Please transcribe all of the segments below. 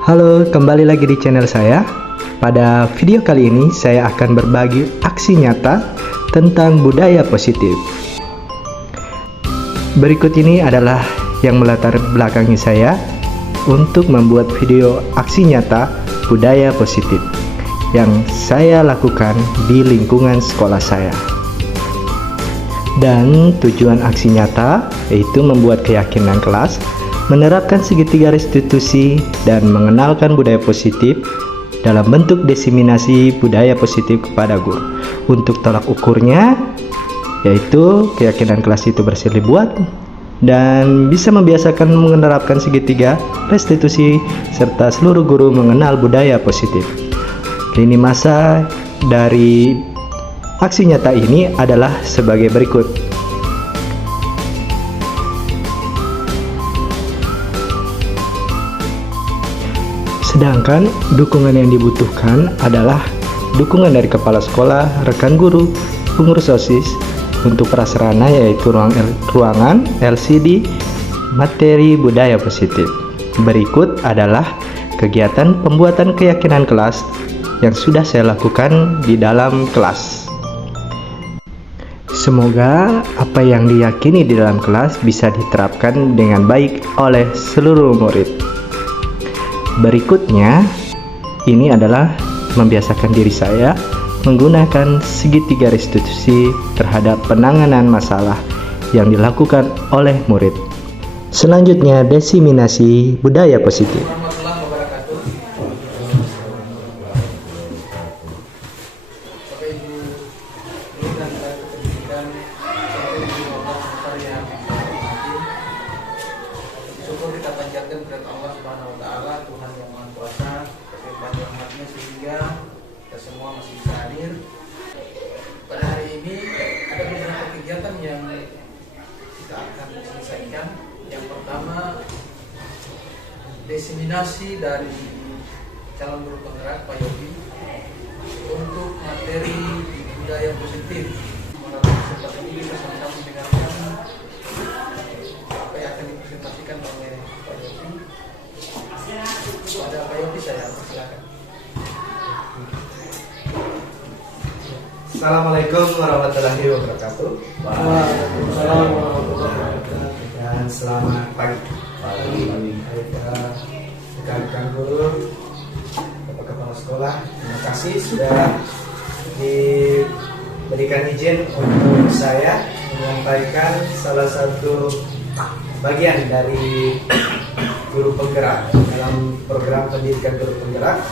Halo, kembali lagi di channel saya. Pada video kali ini saya akan berbagi aksi nyata tentang budaya positif. Berikut ini adalah yang melatar belakangi saya untuk membuat video aksi nyata budaya positif yang saya lakukan di lingkungan sekolah saya. Dan tujuan aksi nyata yaitu membuat keyakinan kelas, menerapkan segitiga restitusi, dan mengenalkan budaya positif dalam bentuk diseminasi budaya positif kepada guru. Untuk tolak ukurnya yaitu keyakinan kelas itu bersih dibuat dan bisa membiasakan menerapkan segitiga restitusi serta seluruh guru mengenal budaya positif. Lini masa dari aksi nyata ini adalah sebagai berikut. Sedangkan dukungan yang dibutuhkan adalah dukungan dari kepala sekolah, rekan guru, pengurus OSIS untuk prasarana yaitu ruangan, LCD, materi budaya positif. Berikut adalah kegiatan pembuatan keyakinan kelas yang sudah saya lakukan di dalam kelas. Semoga apa yang diyakini di dalam kelas bisa diterapkan dengan baik oleh seluruh murid. Berikutnya, ini adalah membiasakan diri saya menggunakan segitiga restitusi terhadap penanganan masalah yang dilakukan oleh murid. Selanjutnya, diseminasi budaya positif. Syukur kita panjatkan kepada Allah Subhanahu wa taala, Tuhan yang Maha Kuasa, atas banyak rahmatnya sehingga kita semua masih bisa hadir. Pada hari ini ada beberapa kegiatan yang kita akan selesaikan. Yang pertama, diseminasi dari calon guru penggerak Pak Yogi untuk materi budaya positif. Melalui kesempatan ini kita sama-sama mendengarkan apa yang akan dipresentasikan oleh Pak Yogi. Pada Pak Yogi saya silakan. Assalamualaikum warahmatullahi wabarakatuh. Waalaikumsalam warahmatullahi wabarakatuh. Dan selamat pagi. Rekan-rekan guru, Bapak Kepala Sekolah, terima kasih sudah diberikan izin untuk saya menyampaikan salah satu bagian dari guru penggerak dalam program pendidikan guru penggerak.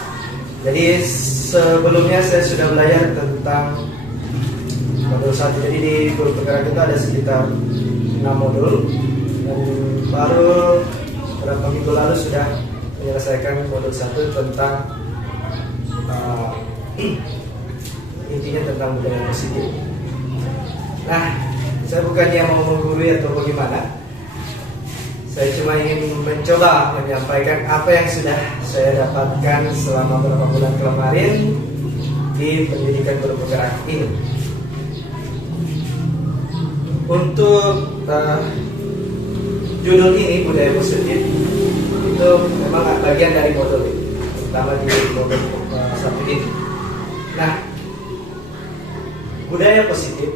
Jadi sebelumnya saya sudah belajar tentang modul 1. Jadi di guru penggerak itu ada sekitar 6 modul, dan baru beberapa minggu lalu sudah menyelesaikan modul 1 tentang intinya tentang budaya positif. Nah, saya bukannya mau menggurui atau bagaimana. Saya cuma ingin mencoba menyampaikan apa yang sudah saya dapatkan selama beberapa bulan kemarin di pendidikan guru penggerak ini. Untuk judul ini, budaya positif, itu memang bagian dari modul ini, terutama di modul 1 ini. Nah, budaya positif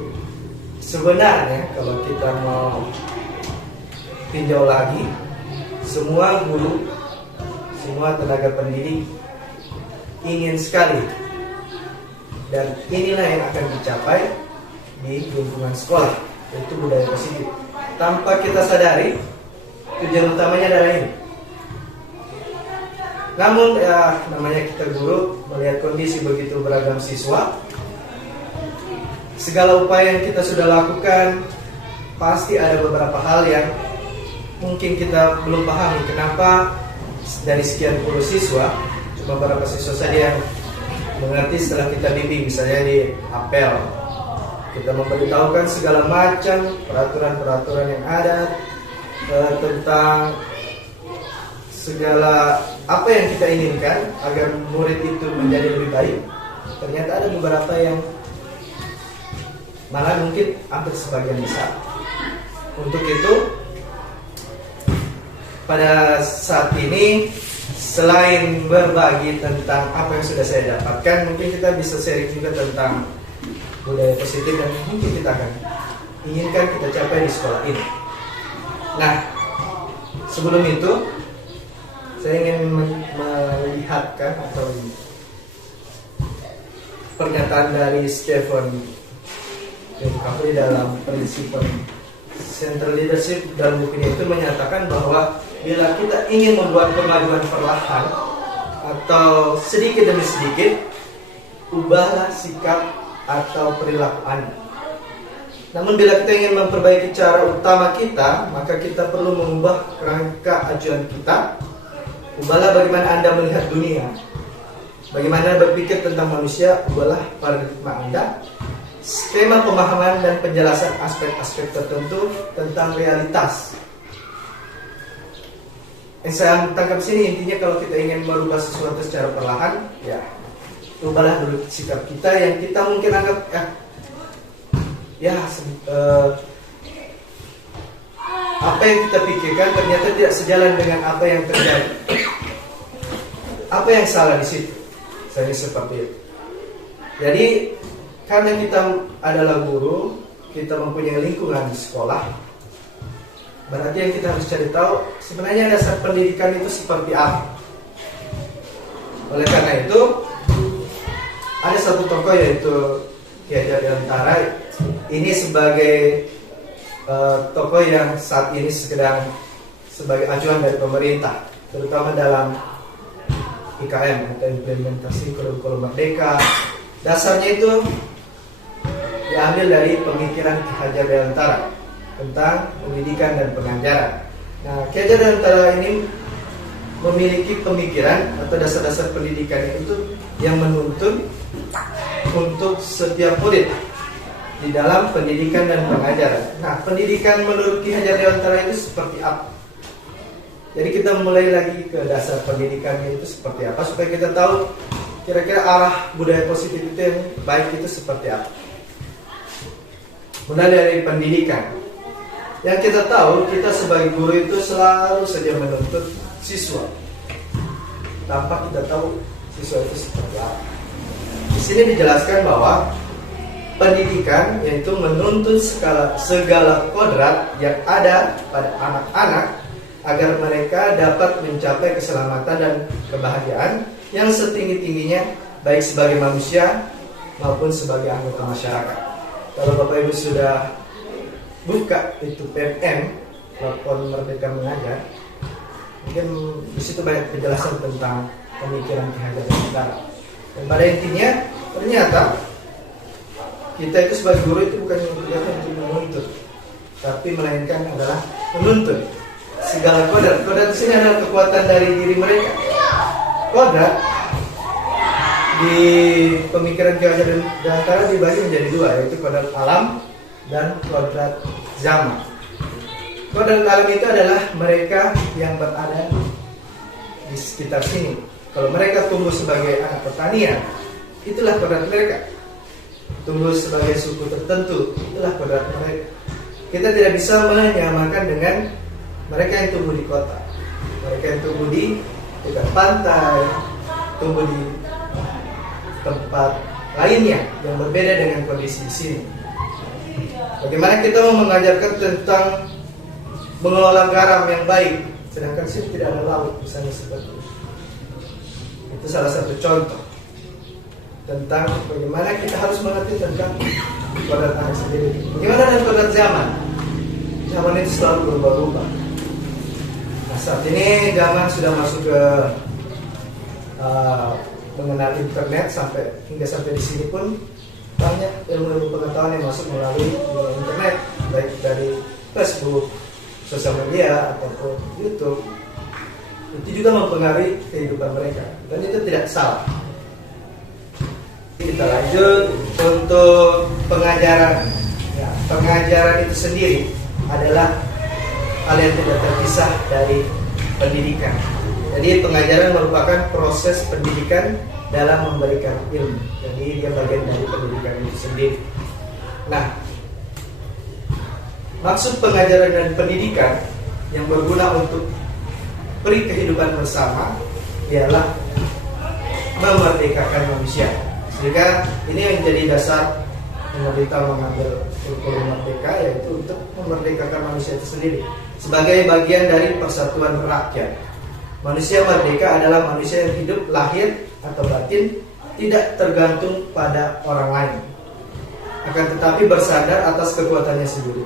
sebenarnya kalau kita mau tinjau lagi, semua guru, semua tenaga pendidik ingin sekali, dan inilah yang akan dicapai di lingkungan sekolah, yaitu budaya positif. Tanpa kita sadari, tujuan utamanya adalah ini. Namun ya, namanya kita guru, melihat kondisi begitu beragam siswa, segala upaya yang kita sudah lakukan, pasti ada beberapa hal yang mungkin kita belum pahami. Kenapa dari sekian puluh siswa cuma beberapa siswa saja yang mengerti setelah kita bimbing, misalnya di apel kita memberitahukan segala macam peraturan-peraturan yang ada tentang segala apa yang kita inginkan agar murid itu menjadi lebih baik. Ternyata ada beberapa yang malah mungkin hampir sebagian besar. Untuk itu pada saat ini selain berbagi tentang apa yang sudah saya dapatkan, mungkin kita bisa sharing juga tentang budaya positif dan mungkin kita akan inginkan kita capai di sekolah ini. Nah, sebelum itu saya ingin melihatkan atau pernyataan dari Stephen Covey dalam prinsip Central Leadership dan bukunya itu menyatakan bahwa bila kita ingin membuat kemajuan perlahan atau sedikit demi sedikit, ubahlah sikap atau perilaku Anda. Namun bila kita ingin memperbaiki cara utama kita, maka kita perlu mengubah kerangka acuan kita. Ubahlah bagaimana Anda melihat dunia, bagaimana berpikir tentang manusia. Ubahlah paradigma Anda, skema pemahaman dan penjelasan aspek-aspek tertentu tentang realitas. Yang saya tangkap sini intinya kalau kita ingin merubah sesuatu secara perlahan, ya ubahlah dulu sikap kita yang kita mungkin anggap apa yang kita pikirkan ternyata tidak sejalan dengan apa yang terjadi. Apa yang salah di situ? Saya seperti itu. Jadi karena kita adalah guru, kita mempunyai lingkungan di sekolah, berarti yang kita harus cari tahu sebenarnya dasar pendidikan itu seperti apa. Oleh karena itu, ada satu tokoh yaitu Ki Hajar Dewantara. Ini sebagai tokoh yang saat ini sedang sebagai acuan dari pemerintah, terutama dalam IKM atau implementasi kurikulum merdeka. Dasarnya itu diambil dari pemikiran Ki Hajar Dewantara tentang pendidikan dan pengajaran. Nah, Ki Hajar Dewantara ini memiliki pemikiran atau dasar-dasar pendidikan itu yang menuntun untuk setiap murid di dalam pendidikan dan pengajaran. Nah, pendidikan menurut Ki Hajar Dewantara itu seperti apa? Jadi kita mulai lagi ke dasar pendidikannya itu seperti apa supaya kita tahu kira-kira arah budaya positif itu yang baik itu seperti apa. Mulai dari pendidikan. Yang kita tahu, kita sebagai guru itu selalu saja menuntut siswa tanpa kita tahu siswa itu seperti apa. Di sini dijelaskan bahwa pendidikan yaitu menuntun segala kodrat yang ada pada anak-anak agar mereka dapat mencapai keselamatan dan kebahagiaan yang setinggi-tingginya baik sebagai manusia maupun sebagai anggota masyarakat. Kalau Bapak Ibu sudah buka itu PMM, Platform Merdeka Mengajar, mungkin di situ banyak penjelasan tentang pemikiran Ki Hajar Dewantara. Dan pada intinya ternyata kita itu sebagai guru itu bukan untuk menuntut, tapi melainkan adalah menuntut segala kodrat. Kodrat di sini adalah kekuatan dari diri mereka. Kodrat di pemikiran Ki Hajar Dewantara dibagi menjadi dua, yaitu kodrat alam dan kodrat zaman. Kodrat alam itu adalah mereka yang berada di sekitar sini. Kalau mereka tumbuh sebagai anak pertanian, itulah kodrat mereka. Tumbuh sebagai suku tertentu, itulah kodrat mereka. Kita tidak bisa menyamakan dengan mereka yang tumbuh di kota, mereka yang tumbuh di dekat pantai, tumbuh di tempat lainnya yang berbeda dengan kondisi di sini. Bagaimana kita mau mengajarkan tentang mengelola garam yang baik, sedangkan sini tidak ada laut, misalnya seperti itu. Itu salah satu contoh tentang bagaimana kita harus mengerti tentang kodrat anak sendiri. Bagaimana dengan kodrat zaman? Zaman itu selalu berubah-ubah. Nah, saat ini zaman sudah masuk ke mengenal internet hingga sampai di sini pun banyak ilmu pengetahuan yang masuk melalui internet, baik dari Facebook, sosial media ataupun YouTube. Itu juga mempengaruhi kehidupan mereka dan itu tidak salah. Kita lanjut untuk pengajaran. Ya, pengajaran itu sendiri adalah hal yang tidak terpisah dari pendidikan. Jadi pengajaran merupakan proses pendidikan dalam memberikan ilmu. Jadi dia bagian dari pendidikan itu sendiri. Nah, maksud pengajaran dan pendidikan yang berguna untuk beri kehidupan bersama ialah memerdekakan manusia. Sehingga ini yang menjadi dasar pemerintah mengambil kurikulum merdeka, yaitu untuk memerdekakan manusia itu sendiri sebagai bagian dari persatuan rakyat. Manusia merdeka adalah manusia yang hidup lahir atau batin tidak tergantung pada orang lain, akan tetapi bersandar atas kekuatannya sendiri.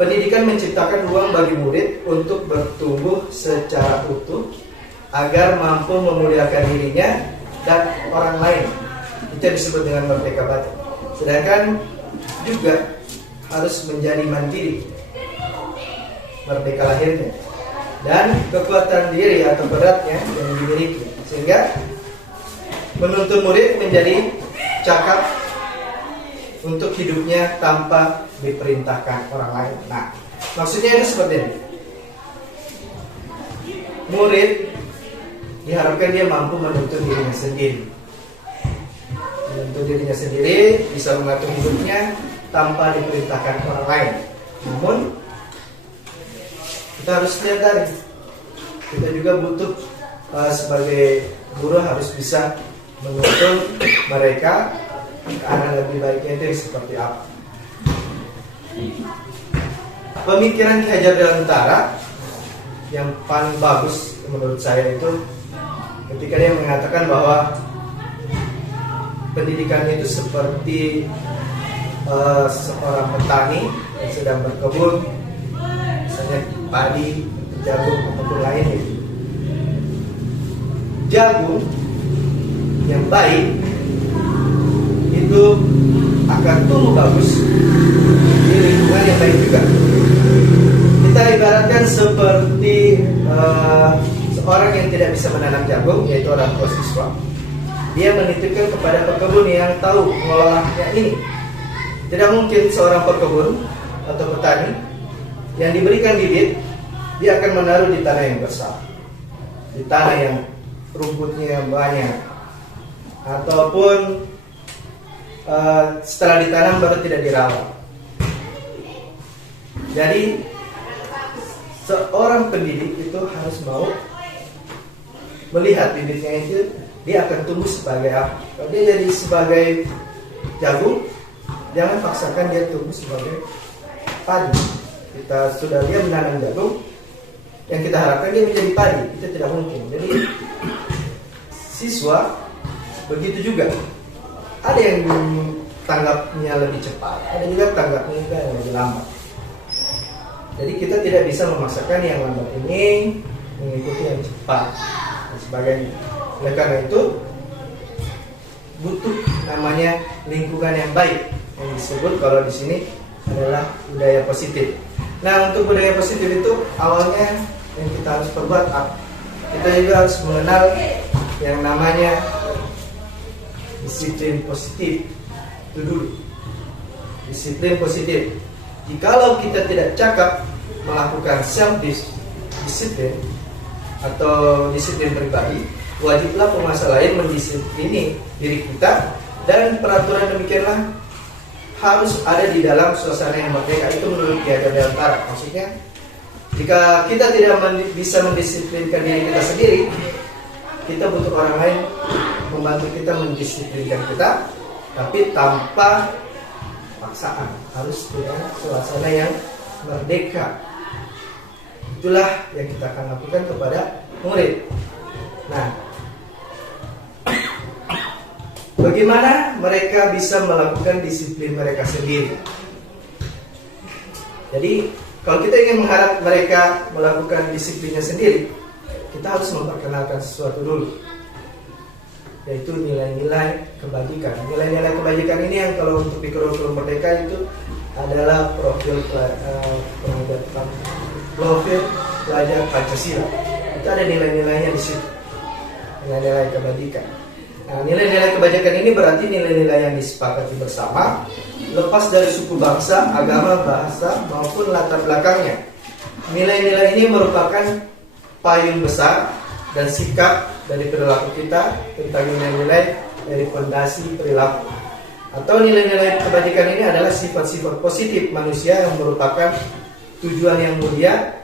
Pendidikan menciptakan ruang bagi murid untuk bertumbuh secara utuh agar mampu memuliakan dirinya dan orang lain. Itu yang disebut dengan merdeka batin. Sedangkan juga harus menjadi mandiri, merdeka lahirnya, dan kekuatan diri atau beratnya yang dimiliki, sehingga menuntun murid menjadi cakap untuk hidupnya tanpa diperintahkan orang lain. Nah, maksudnya itu seperti ini. Murid diharapkan dia mampu menuntun dirinya sendiri. Menuntun dirinya sendiri, bisa mengatur hidupnya tanpa diperintahkan orang lain. Namun kita harus sadari, kita juga butuh sebagai guru harus bisa menuntun mereka ke arah lebih baiknya itu seperti apa. Pemikiran Ki Hajar Dewantara yang paling bagus menurut saya itu ketika dia mengatakan bahwa pendidikan itu seperti seorang petani yang sedang berkebun, misalnya padi, jagung ataupun lainnya. Jagung yang baik itu akan tumbuh bagus di lingkungan yang baik juga. Kita ibaratkan seperti seorang yang tidak bisa menanam jagung, yaitu orang tua siswa. Dia menitipkan kepada pekebun yang tahu mengolahnya ini. Tidak mungkin seorang pekebun atau petani yang diberikan bibit, dia akan menaruh di tanah yang besar, di tanah yang rumputnya banyak, ataupun setelah ditanam baru tidak dirawat. Jadi seorang pendidik itu harus mau melihat bibitnya itu dia akan tumbuh sebagai apa. Kalau dia jadi sebagai jagung, jangan paksakan dia tumbuh sebagai padi. Kita sudah dia menanam jagung, yang kita harapkan dia menjadi padi, itu tidak mungkin. Jadi siswa begitu juga. Ada yang tanggapnya lebih cepat, ada juga tanggapnya yang lebih lambat. Jadi kita tidak bisa memaksakan yang lambat ini mengikuti yang cepat dan sebagainya. Oleh karena itu butuh namanya lingkungan yang baik, yang disebut kalau di sini adalah budaya positif. Nah, untuk budaya positif itu awalnya yang kita harus perbuat apa? Kita juga harus mengenal yang namanya disiplin positif. Itu dulu. Disiplin positif. Jikalau kita tidak cakap melakukan self disiplin atau disiplin pribadi, wajiblah penguasa lain mendisiplini diri kita, dan peraturan demikianlah harus ada di dalam suasana yang merdeka. Itu menurut Ki Hajar Dewantara. Maksudnya, jika kita tidak bisa mendisiplinkan diri kita sendiri, kita butuh orang lain membantu kita mendisiplinkan kita, tapi tanpa paksaan. Harus dengan suasana yang merdeka. Itulah yang kita akan lakukan kepada murid. Nah, bagaimana mereka bisa melakukan disiplin mereka sendiri? Jadi, kalau kita ingin mengharap mereka melakukan disiplinnya sendiri, kita harus memperkenalkan sesuatu dulu, yaitu nilai-nilai kebajikan. Nilai-nilai kebajikan ini yang kalau untuk di kurikulum merdeka itu adalah profil pelajar Pancasila. Itu ada nilai-nilainya di situ, nilai-nilai kebajikan. Nah, nilai-nilai kebajikan ini berarti nilai-nilai yang disepakati bersama, lepas dari suku bangsa, agama, bahasa maupun latar belakangnya. Nilai-nilai ini merupakan payung besar dan sikap dari perilaku kita tentang nilai-nilai dari fondasi perilaku. Atau nilai-nilai kebajikan ini adalah sifat-sifat positif manusia yang merupakan tujuan yang mulia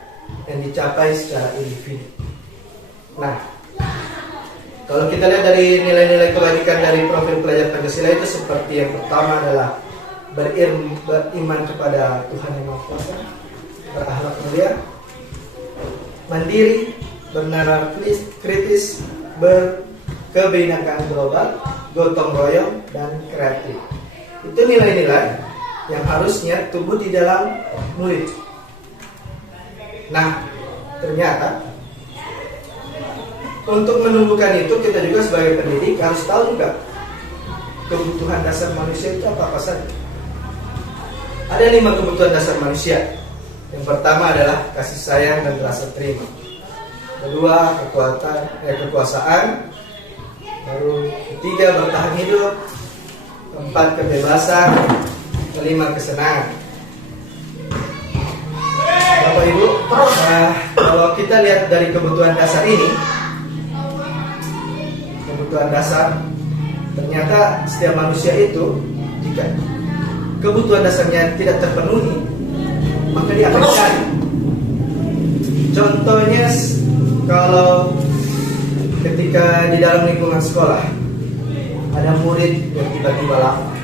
yang dicapai secara individu. Nah, Kalau kita lihat dari nilai-nilai kebajikan dari profil pelajar Pancasila itu seperti yang pertama adalah beriman kepada Tuhan Yang Maha Kuasa, berakhlak mulia, mandiri, bernalar kritis, berkebinekaan global, gotong royong, dan kreatif. Itu nilai-nilai yang harusnya tumbuh di dalam murid. Nah, ternyata untuk menumbuhkan itu kita juga sebagai pendidik harus tahu juga kebutuhan dasar manusia itu apa saja. Ada 5 kebutuhan dasar manusia. Yang pertama adalah kasih sayang dan rasa terima. Kedua, kekuasaan. Baru ketiga, bertahan hidup. Keempat, kebebasan. Kelima, kesenangan. Bapak Ibu, kalau kita lihat dari kebutuhan dasar ini, kebutuhan dasar, ternyata setiap manusia itu jika kebutuhan dasarnya tidak terpenuhi, maka dia akan cari. Contohnya kalau ketika di dalam lingkungan sekolah ada murid yang tiba-tiba lapar,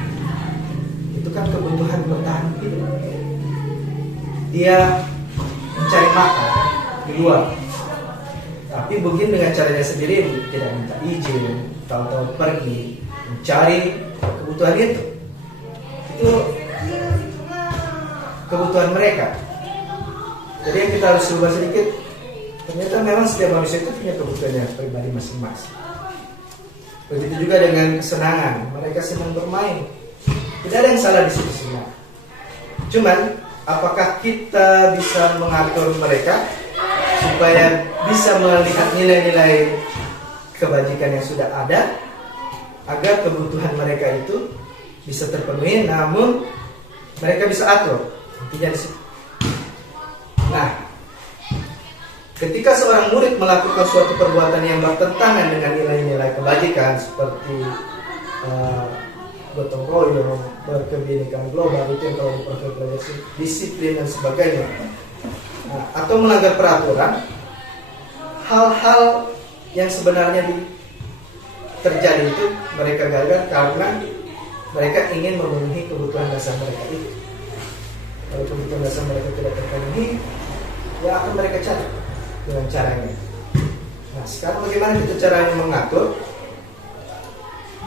itu kan kebutuhan bertahan hidup. Dia mencari makan di luar, tapi mungkin dengan caranya sendiri, tidak minta izin, tahu-tahu pergi mencari kebutuhan itu kebutuhan mereka. Jadi yang kita harus ubah sedikit, ternyata memang setiap manusia itu punya kebutuhannya pribadi masing-masing. Begitu juga dengan kesenangan, mereka senang bermain, tidak ada yang salah di situ semua. Cuman apakah kita bisa mengatur mereka supaya bisa melihat nilai-nilai kebajikan yang sudah ada, agar kebutuhan mereka itu bisa terpenuhi, namun mereka bisa atur. Intinya di situ. Nah, ketika seorang murid melakukan suatu perbuatan yang bertentangan dengan nilai-nilai kebajikan seperti gotong royong, berkebinekaan global, itu yang kalau di profil pelajar disiplin dan sebagainya, atau melanggar peraturan, hal-hal yang sebenarnya terjadi itu mereka gagal karena mereka ingin memenuhi kebutuhan dasar mereka itu. Kalau kebutuhan dasar mereka tidak terpenuhi, ya akan mereka cari dengan caranya. Nah, sekarang bagaimana kita caranya mengatur?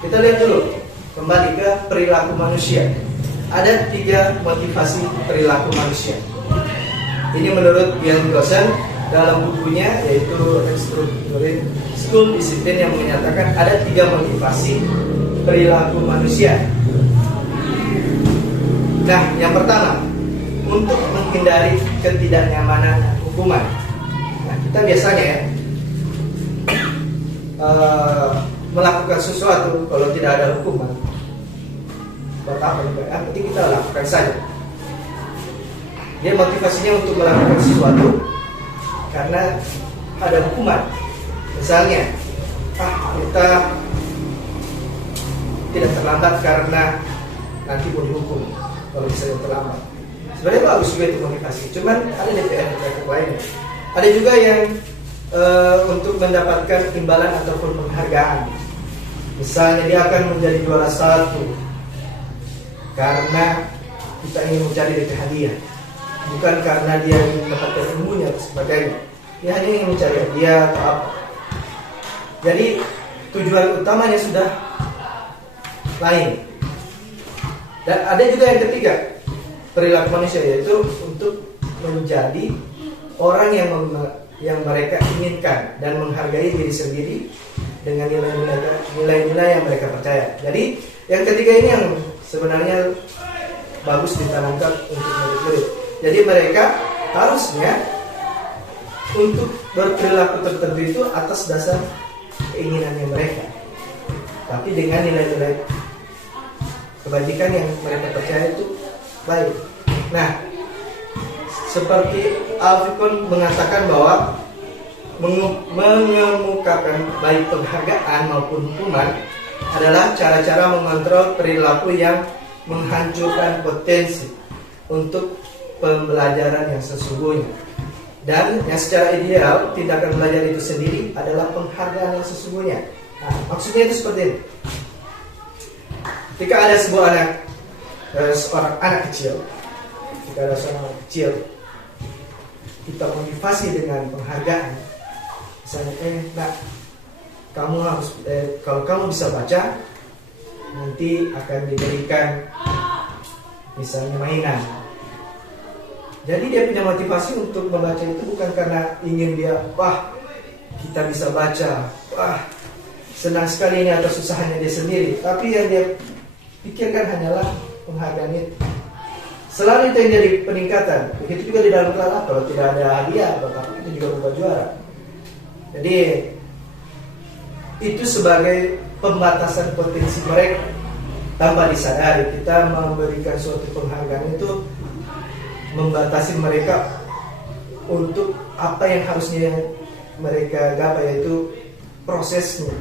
Kita lihat dulu kembali ke perilaku manusia. Ada 3 motivasi perilaku manusia. Ini menurut Ian Gossen dalam bukunya, yaitu School Discipline, yang menyatakan ada 3 motivasi perilaku manusia. Nah, yang pertama, untuk menghindari ketidaknyamanan hukuman. Nah, kita biasanya ya melakukan sesuatu kalau tidak ada hukuman. Buat apa? Yang penting kita lakukan saja. Dia motivasinya untuk melakukan sesuatu karena ada hukuman. Misalnya, kita tidak terlambat karena nanti mau dihukum kalau misalnya terlambat. Sebenarnya bagus juga itu motivasi. Cuman ada DPR lainnya. Ada juga yang untuk mendapatkan imbalan ataupun penghargaan. Misalnya dia akan menjadi juara 1 karena kita ingin mencari DP hadiah, bukan karena dia ingin mendapatkan ilmunya atau sebagainya. Dia hanya ingin mencari hadiah atau apa. Jadi tujuan utamanya sudah lain. Dan ada juga yang ketiga perilaku manusia, yaitu untuk menjadi orang yang mereka inginkan dan menghargai diri sendiri dengan nilai-nilai yang mereka percaya. Jadi yang ketiga ini yang sebenarnya bagus ditanamkan untuk murid-murid. Jadi mereka harusnya untuk berperilaku tertentu itu atas dasar keinginannya mereka, tapi dengan nilai-nilai kebajikan yang mereka percaya itu baik. Nah, seperti Alfikun mengatakan bahwa mengemukakan baik penghargaan maupun hukuman adalah cara-cara mengontrol perilaku yang menghancurkan potensi untuk pembelajaran yang sesungguhnya. Dan yang secara ideal tindakan belajar itu sendiri adalah penghargaan yang sesungguhnya. Nah, maksudnya itu seperti ini. Ketika ada seorang anak kecil, kita motivasi dengan penghargaan. Misalnya, nak, kamu harus, kalau kamu bisa baca, nanti akan diberikan misalnya mainan. Jadi dia punya motivasi untuk membaca itu bukan karena ingin dia, wah kita bisa baca, wah senang sekali ini atas usahanya dia sendiri. Tapi yang dia pikirkan hanyalah penghargaan itu. Selalu itu yang jadi peningkatan. Begitu juga di dalam kelas, kalau tidak ada hadiah, bapak itu juga bukan juara. Jadi itu sebagai pembatasan potensi mereka. Tanpa disadari kita memberikan suatu penghargaan itu membatasi mereka untuk apa yang harusnya mereka gapai, yaitu prosesnya.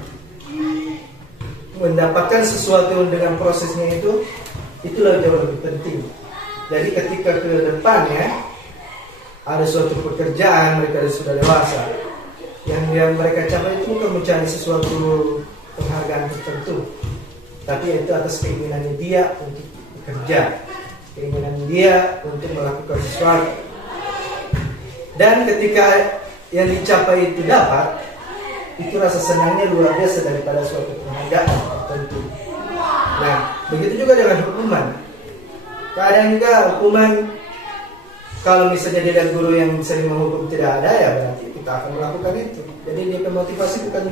Mendapatkan sesuatu dengan prosesnya itulah jauh lebih penting. Jadi ketika ke depannya ada suatu pekerjaan, mereka sudah dewasa, yang mereka capai itu bukan mencari sesuatu penghargaan tertentu, tapi itu atas keinginan dia untuk bekerja, keinginan dia untuk melakukan sesuatu. Dan ketika yang dicapai itu dapat, itu rasa senangnya luar biasa daripada suatu penghargaan tertentu. Nah, begitu juga dengan hukuman. Kadang juga hukuman, kalau misalnya dilihat guru yang sering menghukum tidak ada, ya berarti kita akan melakukan itu. Jadi dia motivasi bukan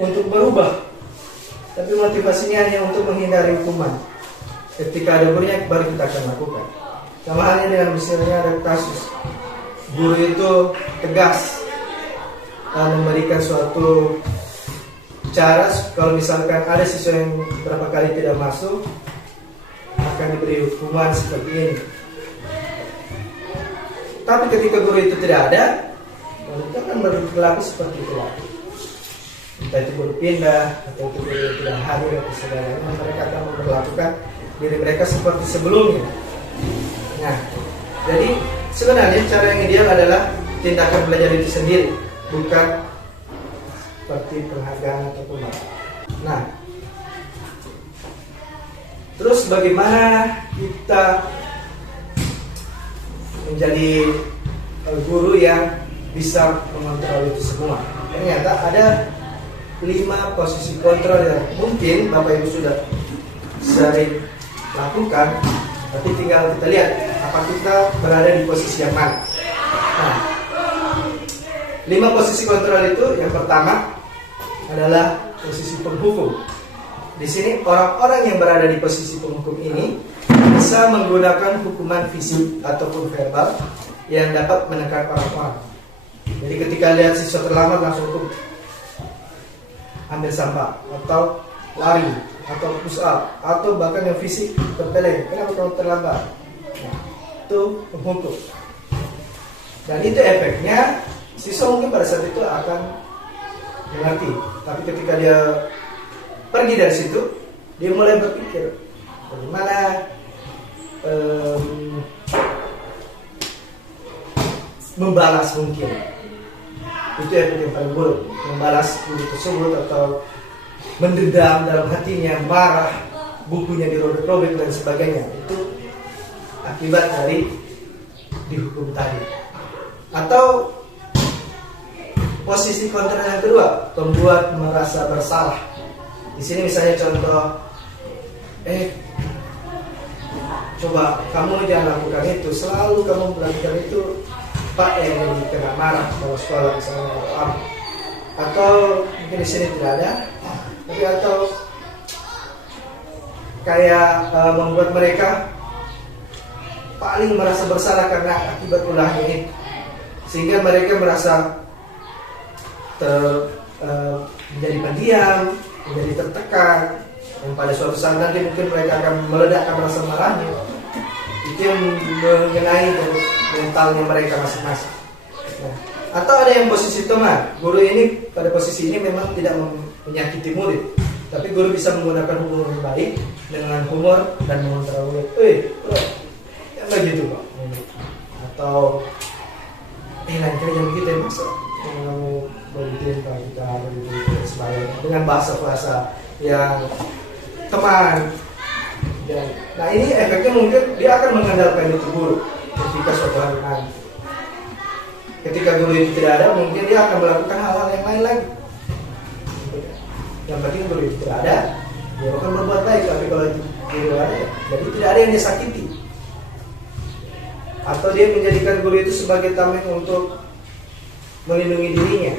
untuk berubah, tapi motivasinya hanya untuk menghindari hukuman. Ketika ada gurunya, baru kita akan lakukan. Sama halnya dengan misalnya ada kasus guru itu tegas memberikan suatu cara, kalau misalkan ada siswa yang berapa kali tidak masuk, akan diberi hukuman seperti ini. Tapi ketika guru itu tidak ada, itu akan berlaku seperti itu lagi. Entah itu guru pindah, atau itu guru tidak hadir, atau segalanya, mereka akan memperlakukan diri mereka seperti sebelumnya. Nah, jadi sebenarnya cara yang ideal adalah tindakan belajar itu sendiri, bukan seperti penghargaan ataupun apa. Nah, terus bagaimana kita menjadi guru yang bisa mengontrol itu semua? Ternyata ada 5 posisi kontrol yang mungkin Bapak Ibu sudah sering lakukan, tapi tinggal kita lihat apa kita berada di posisi yang mana. Nah, 5 posisi kontrol itu, yang pertama adalah posisi penghukum. Di sini orang-orang yang berada di posisi penghukum ini bisa menggunakan hukuman fisik ataupun verbal yang dapat menekan orang-orang. Jadi ketika lihat siswa terlambat langsung hukum, ambil sampah, atau lari, atau push up, atau bahkan yang fisik terpeleng, kenapa kamu terlambat? Nah, itu penghukum. Dan itu efeknya siswa mungkin pada saat itu akan mengerti, tapi ketika dia pergi dari situ, dia mulai berpikir bagaimana membalas mungkin. Itu efek yang paling buruk, membalas guru tersebut atau mendendam dalam hatinya, marah, bukunya dirobek-robek dan sebagainya. Itu akibat dari dihukum tadi. Atau posisi kontrol yang kedua, membuat merasa bersalah. Di sini misalnya contoh, coba kamu jangan lakukan itu, selalu kamu melakukan itu, Pak yang kena marah kalau sekolah misalnya, atau mungkin di sini tidak ada, tapi atau kayak membuat mereka paling merasa bersalah karena akibat ulahnya ini, sehingga mereka merasa menjadi pendiam, menjadi tertekan, dan pada suatu saat nanti mungkin mereka akan meledakkan rasa marahnya. Itu yang mengenai mentalnya mereka masing-masing. Nah, atau ada yang posisi teman, guru ini pada posisi ini memang tidak menyakiti murid, tapi guru bisa menggunakan humor yang baik dengan humor dan mengontrol murid. Yang begitu Pak. Atau lain kali yang begitu ya, masa begitu kita begitu sebagainya dengan bahasa yang teman. Dan, nah ini efeknya mungkin dia akan mengandalkan itu guru ketika suatu hari nanti. Ketika guru itu tidak ada, mungkin dia akan melakukan hal-hal yang lain lagi. Yang penting guru itu tidak ada, dia akan berbuat baik. Tapi kalau guru ada, jadi tidak ada yang disakiti. Atau dia menjadikan guru itu sebagai tameng untuk melindungi dirinya.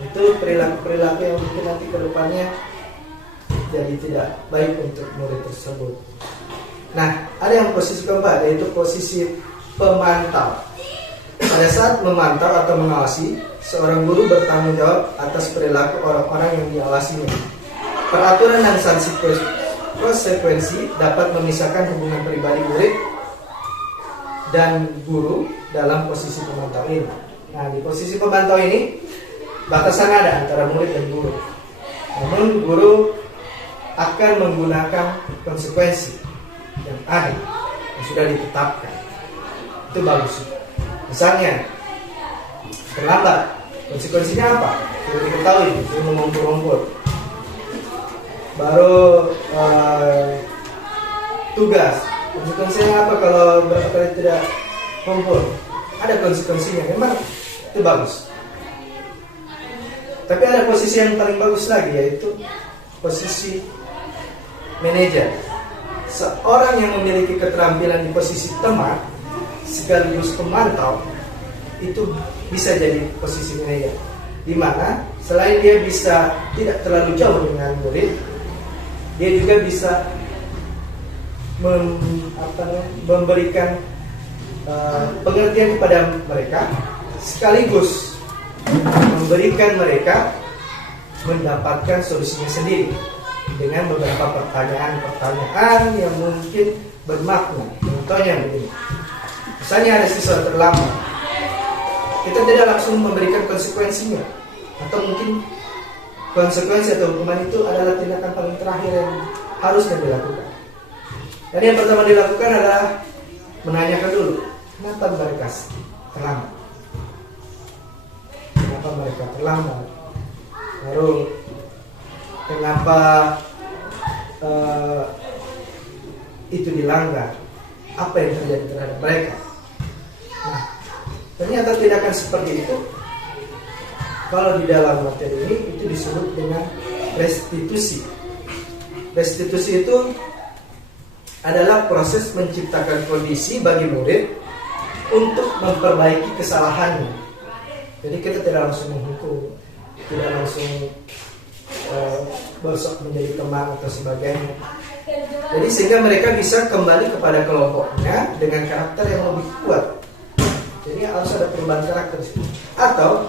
Itu perilaku yang mungkin nanti ke depannya jadi tidak baik untuk murid tersebut. Nah, ada yang posisi keempat, yaitu posisi pemantau. Pada saat memantau atau mengawasi, seorang guru bertanggung jawab atas perilaku orang-orang yang diawasinya. Peraturan dan sanksi konsekuensi dapat memisahkan hubungan pribadi murid dan guru dalam posisi pemantau ini. Nah, di posisi pemantau ini batasan ada antara murid dan guru. Namun guru akan menggunakan konsekuensi yang ada yang sudah ditetapkan. Itu bagus. Misalnya terlambat, konsekuensinya apa? Sudah diketahui, sudah mengumpul-umpul. Baru tugas, konsekuensinya apa kalau berapa kali tidak kumpul? Ada konsekuensinya, memang itu bagus. Tapi ada posisi yang paling bagus lagi, yaitu posisi manajer. Seorang yang memiliki keterampilan di posisi teman sekaligus pemantau itu bisa jadi posisi manajer, di mana selain dia bisa tidak terlalu jauh dengan murid, dia juga bisa memberikan pengertian kepada mereka, sekaligus memberikan mereka mendapatkan solusinya sendiri dengan beberapa pertanyaan yang mungkin bermakna. Contohnya begini, misalnya ada siswa terlambat, kita tidak langsung memberikan konsekuensinya, atau mungkin konsekuensi atau hukuman itu adalah tindakan paling terakhir yang harusnya dilakukan. Dan yang pertama dilakukan adalah menanyakan dulu, kenapa mereka terlambat? Kenapa mereka terlambat? Lalu kenapa itu dilanggar? Apa yang terjadi terhadap mereka? Nah, ternyata tindakan seperti itu, kalau di dalam materi ini itu disebut dengan restitusi. Restitusi itu adalah proses menciptakan kondisi bagi murid untuk memperbaiki kesalahannya. Jadi kita tidak langsung menghukum, tidak langsung besok menjadi teman atau sebagainya. Jadi sehingga mereka bisa kembali kepada kelompoknya dengan karakter yang lebih kuat. Jadi harus ada perubahan karakter. Atau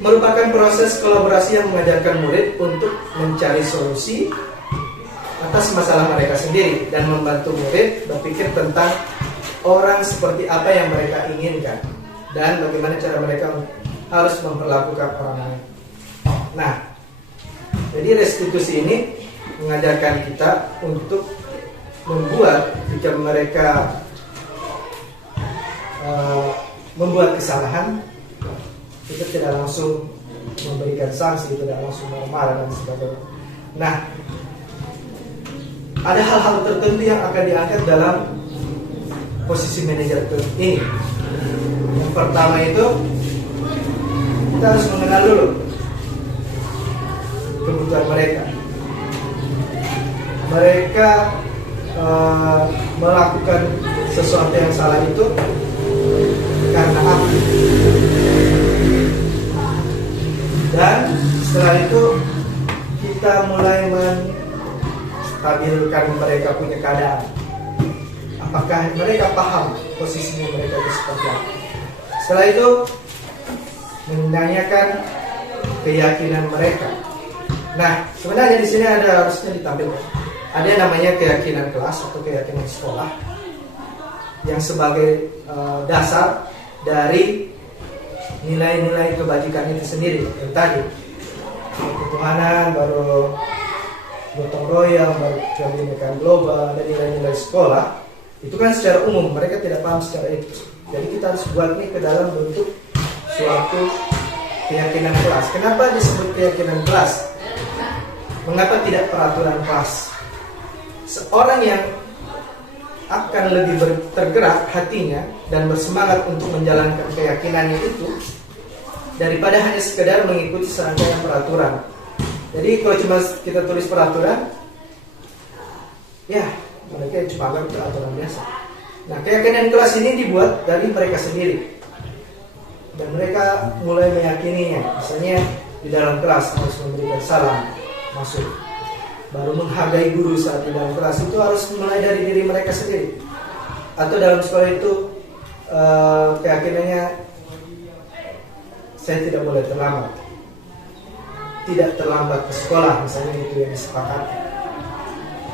merupakan proses kolaborasi yang mengajarkan murid untuk mencari solusi atas masalah mereka sendiri dan membantu murid berpikir tentang orang seperti apa yang mereka inginkan dan bagaimana cara mereka harus memperlakukan orang lain. Nah, jadi restitusi ini mengajarkan kita untuk membuat jika mereka membuat kesalahan, kita tidak langsung memberikan sanksi, tidak langsung marah dan sebagainya. Nah, ada hal-hal tertentu yang akan diangkat dalam posisi manajer ini. Yang pertama itu kita harus mengenal dulu kebutuhan mereka. Mereka melakukan sesuatu yang salah itu karena apa? Dan setelah itu kita mulai menstabilkan mereka punya keadaan. Apakah mereka paham posisinya mereka itu seperti apa? Setelah itu menanyakan keyakinan mereka. Nah, sebenarnya di sini harusnya ditampilkan. Ada yang namanya keyakinan kelas atau keyakinan sekolah yang sebagai dasar dari nilai-nilai kebajikan itu sendiri. Yang tadi ketuhanan, baru gotong royong, baru kebinekaan global, dan nilai-nilai sekolah itu kan secara umum mereka tidak paham secara itu. Jadi kita harus buat ini ke dalam bentuk suatu keyakinan kelas. Kenapa disebut keyakinan kelas? Mengapa tidak peraturan kelas? Seorang yang akan lebih tergerak hatinya dan bersemangat untuk menjalankan keyakinannya itu daripada hanya sekedar mengikuti serangkaian peraturan. Jadi kalau cuma kita tulis peraturan, ya mereka cuma anggap peraturan biasa. Nah, keyakinan kelas ini dibuat dari mereka sendiri dan mereka mulai meyakininya. Misalnya di dalam kelas harus memberikan salam masuk, baru menghargai guru saat di dalam kelas, itu harus mulai dari diri mereka sendiri. Atau dalam sekolah itu keyakinannya saya tidak boleh terlambat, tidak terlambat ke sekolah, misalnya itu yang disepakati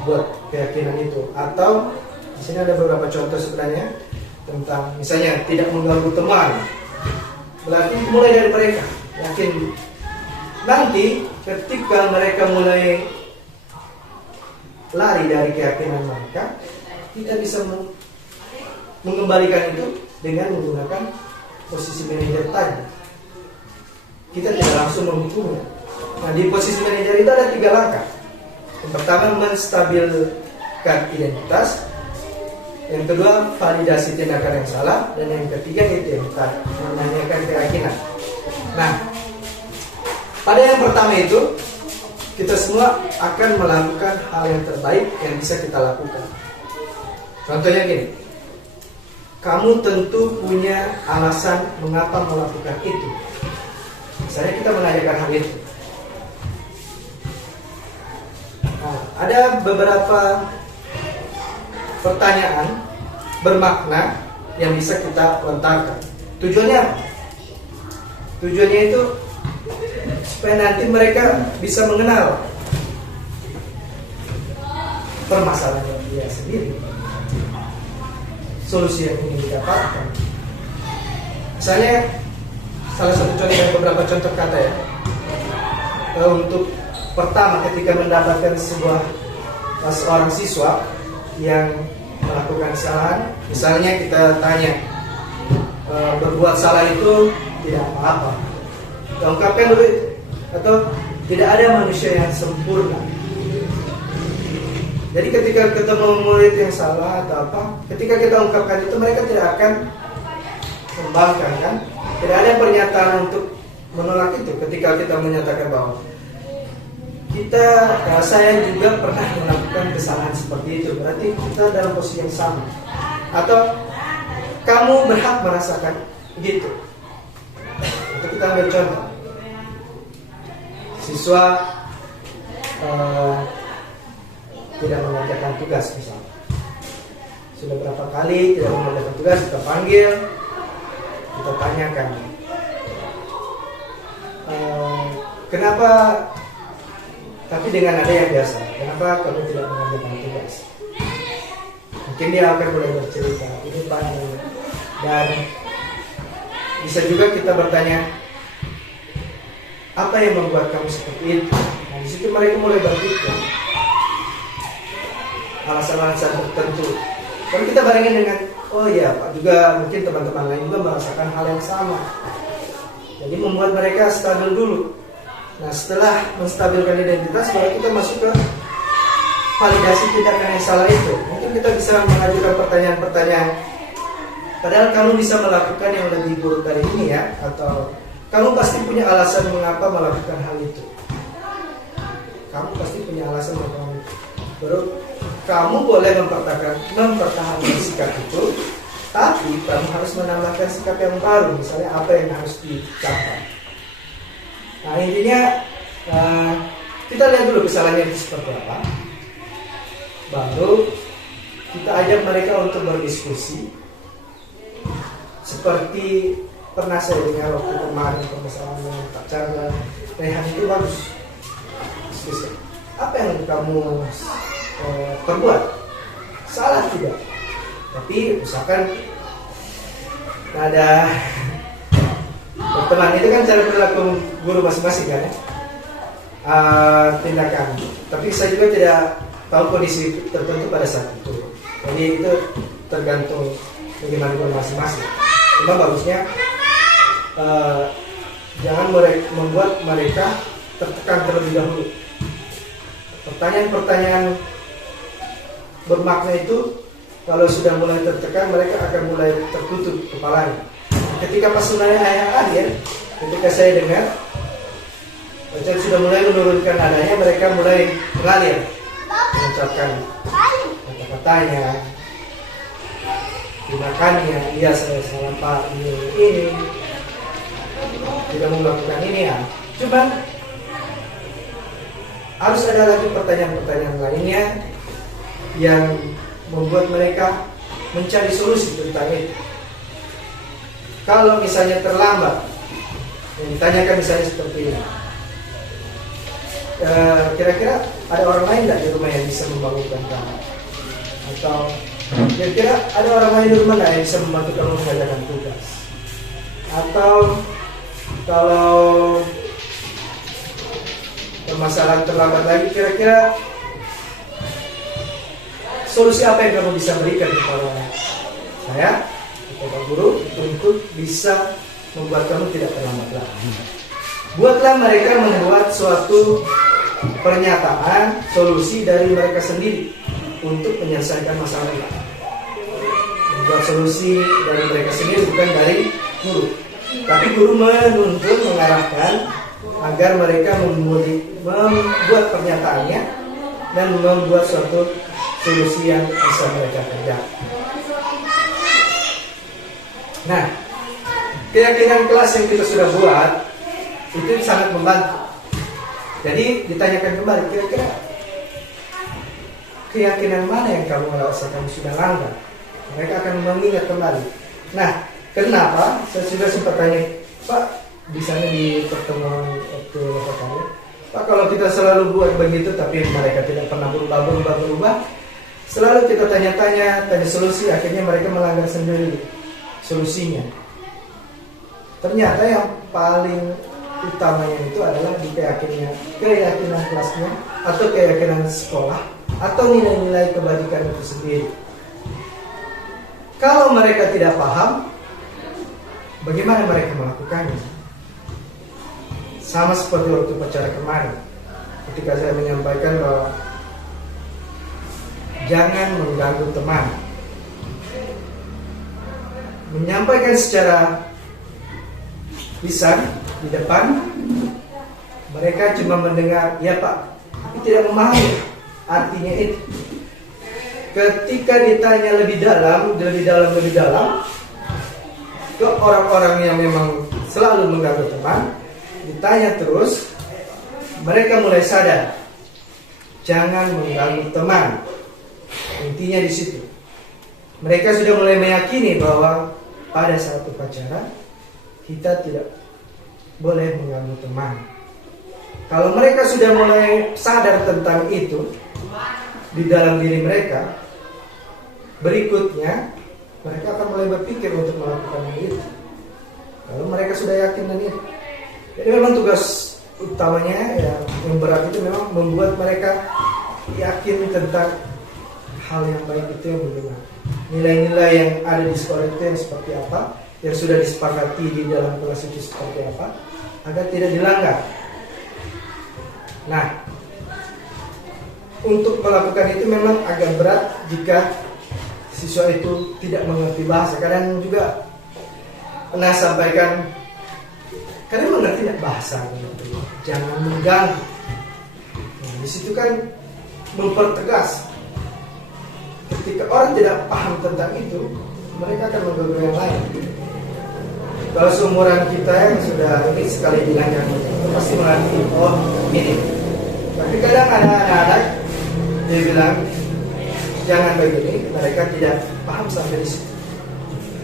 buat keyakinan itu. Atau di sini ada beberapa contoh sebenarnya tentang misalnya tidak mengganggu teman. Berarti mulai dari mereka yakin. Nanti ketika mereka mulai lari dari keyakinan mereka, kita bisa mengembalikan itu dengan menggunakan posisi manajer tadi. Kita tidak langsung menghukumnya. Nah, di posisi manajer itu ada 3 langkah. Yang pertama, menstabilkan identitas. Yang kedua, validasi tindakan yang salah. Dan yang ketiga itu yang tadi, menanyakan keyakinan. Nah, pada yang pertama itu, kita semua akan melakukan hal yang terbaik yang bisa kita lakukan. Contohnya gini, kamu tentu punya alasan mengapa melakukan itu. Misalnya kita menanyakan hal itu. Nah, ada beberapa pertanyaan bermakna yang bisa kita lontarkan. Tujuannya apa? Tujuannya itu supaya nanti mereka bisa mengenal permasalahan dia sendiri, solusi yang ingin didapatkan. Misalnya salah satu contoh dari beberapa contoh kata ya, untuk pertama ketika mendapatkan seorang siswa yang melakukan kesalahan, misalnya kita tanya, berbuat salah itu tidak apa-apa, kita ungkapkan dulu itu. Atau tidak ada manusia yang sempurna. Jadi ketika ketemu murid yang salah atau apa, ketika kita ungkapkan itu, mereka tidak akan membangkang, kan? Tidak ada pernyataan untuk menolak itu. Ketika kita menyatakan bahwa saya juga pernah melakukan kesalahan seperti itu, berarti kita dalam posisi yang sama. Atau kamu berhak merasakan gitu. Untuk kita ambil contoh, siswa tidak mengerjakan tugas misalnya. Sudah berapa kali tidak mengerjakan tugas, kita panggil, kita tanyakan, kenapa? Tapi dengan nada yang biasa, kenapa kamu tidak mengerjakan tugas? Mungkin dia akan mulai bercerita, ini panjang. Dan bisa juga kita bertanya, apa yang membuat kamu seperti itu? Nah, di situ mereka mulai berpikir alasan-alasan tertentu. Kalau kita bandingin dengan, oh iya Pak, juga mungkin teman-teman lain juga merasakan hal yang sama. Jadi membuat mereka stabil dulu. Nah, setelah menstabilkan identitas, baru kita masuk ke validasi tindakan yang salah itu. Mungkin kita bisa mengajukan pertanyaan-pertanyaan. Padahal kamu bisa melakukan yang lebih buruk dari ini ya, atau kamu pasti punya alasan mengapa melakukan hal itu. Kamu pasti punya alasan melakukan itu. Baru kamu boleh mempertahankan sikap itu, tapi kamu harus menambahkan sikap yang baru. Misalnya apa yang harus dicapai. Nah, intinya kita lihat dulu kesalahannya itu seperti apa. Baru kita ajak mereka untuk berdiskusi. Seperti pernah saya dengar waktu kemarin permasalahan Pak Chandra, Rehan itu bagus. Diskusi. Apa yang kamu perbuat? Salah tidak? Tapi usahakan ada berteman, itu kan cara berlaku guru masing-masing kan ya? Tindakan. Tapi saya juga tidak tahu kondisi tertentu pada saat itu. Jadi itu tergantung bagaimana guru masing-masing. Cuma bagusnya jangan membuat mereka tertekan terlebih dahulu. Pertanyaan-pertanyaan bermakna itu kalau sudah mulai tertekan, mereka akan mulai tertutup kepalanya. Ketika pas ayah hadir, ketika saya dengar Ustaz sudah mulai menurunkan nadanya, mereka mulai mengalir, mengucapkan kata-katanya, tindakannya. Iya, saya salah Pak, ini tidak mau melakukan ini ya. Cuman harus ada lagi pertanyaan-pertanyaan lainnya yang membuat mereka mencari solusi tentang itu. Kalau misalnya terlambat, yang ditanyakan misalnya seperti ini, kira-kira ada orang lain tidak di rumah yang bisa membangunkan kamu? Atau kira-kira ada orang lain di rumah yang bisa membantu kamu mengerjakan tugas? Atau kalau permasalahan terlambat lagi, kira-kira solusi apa yang kamu bisa berikan kepada saya atau Pak Guru untuk bisa membuat kamu tidak terlambat lagi? Buatlah mereka membuat suatu pernyataan solusi dari mereka sendiri untuk menyelesaikan masalah itu. Membuat solusi dari mereka sendiri, bukan dari guru. Tapi guru menuntun, mengarahkan agar mereka membuat pernyataannya dan membuat suatu solusi yang bisa mereka kerjakan. Nah, keyakinan kelas yang kita sudah buat itu sangat membantu. Jadi ditanyakan kembali, kira-kira keyakinan mana yang kamu rasakan sudah langgar? Mereka akan mengingat kembali. Nah, kenapa? Saya sudah sempat tanya, Pak, di sana di pertemuan waktu kami, Pak, kalau kita selalu buat begitu tapi mereka tidak pernah berubah, selalu kita tanya solusi, akhirnya mereka melanggar sendiri solusinya. Ternyata yang paling utamanya itu adalah di keyakinan kelasnya atau keyakinan sekolah atau nilai-nilai kebajikan itu sendiri. Kalau mereka tidak paham, bagaimana mereka melakukannya? Sama seperti waktu acara kemarin, ketika saya menyampaikan bahwa jangan mengganggu teman. Menyampaikan secara lisan di depan, mereka cuma mendengar, ya Pak, tapi tidak memahami artinya itu. Ketika ditanya lebih dalam ke orang-orang yang memang selalu mengganggu teman, ditanya terus, mereka mulai sadar, jangan mengganggu teman. Intinya di situ. Mereka sudah mulai meyakini bahwa pada saat upacara kita tidak boleh mengganggu teman. Kalau mereka sudah mulai sadar tentang itu di dalam diri mereka, berikutnya mereka akan mulai berpikir untuk melakukan itu. Kalau mereka sudah yakin dan itu. Jadi memang tugas utamanya yang berat itu memang membuat mereka yakin tentang hal yang baik itu yang benar. Nilai-nilai yang ada di sekolah itu yang seperti apa, yang sudah disepakati di dalam kelas itu seperti apa, agar tidak dilanggar. Nah, untuk melakukan itu memang agak berat jika siswa itu tidak mengerti bahasa. Kadang juga pernah sampaikan, kalian mengerti tidak bahasa? Jangan mengganggu. Nah, di situ kan mempertegas. Ketika orang tidak paham tentang itu, mereka akan mengganggu yang lain. Kalau seumuran kita yang sudah ini sekali bilang yang pasti mengerti, oh ini. Tapi kadang ada anak-anak dia bilang jangan begini, mereka tidak paham sampai di situ.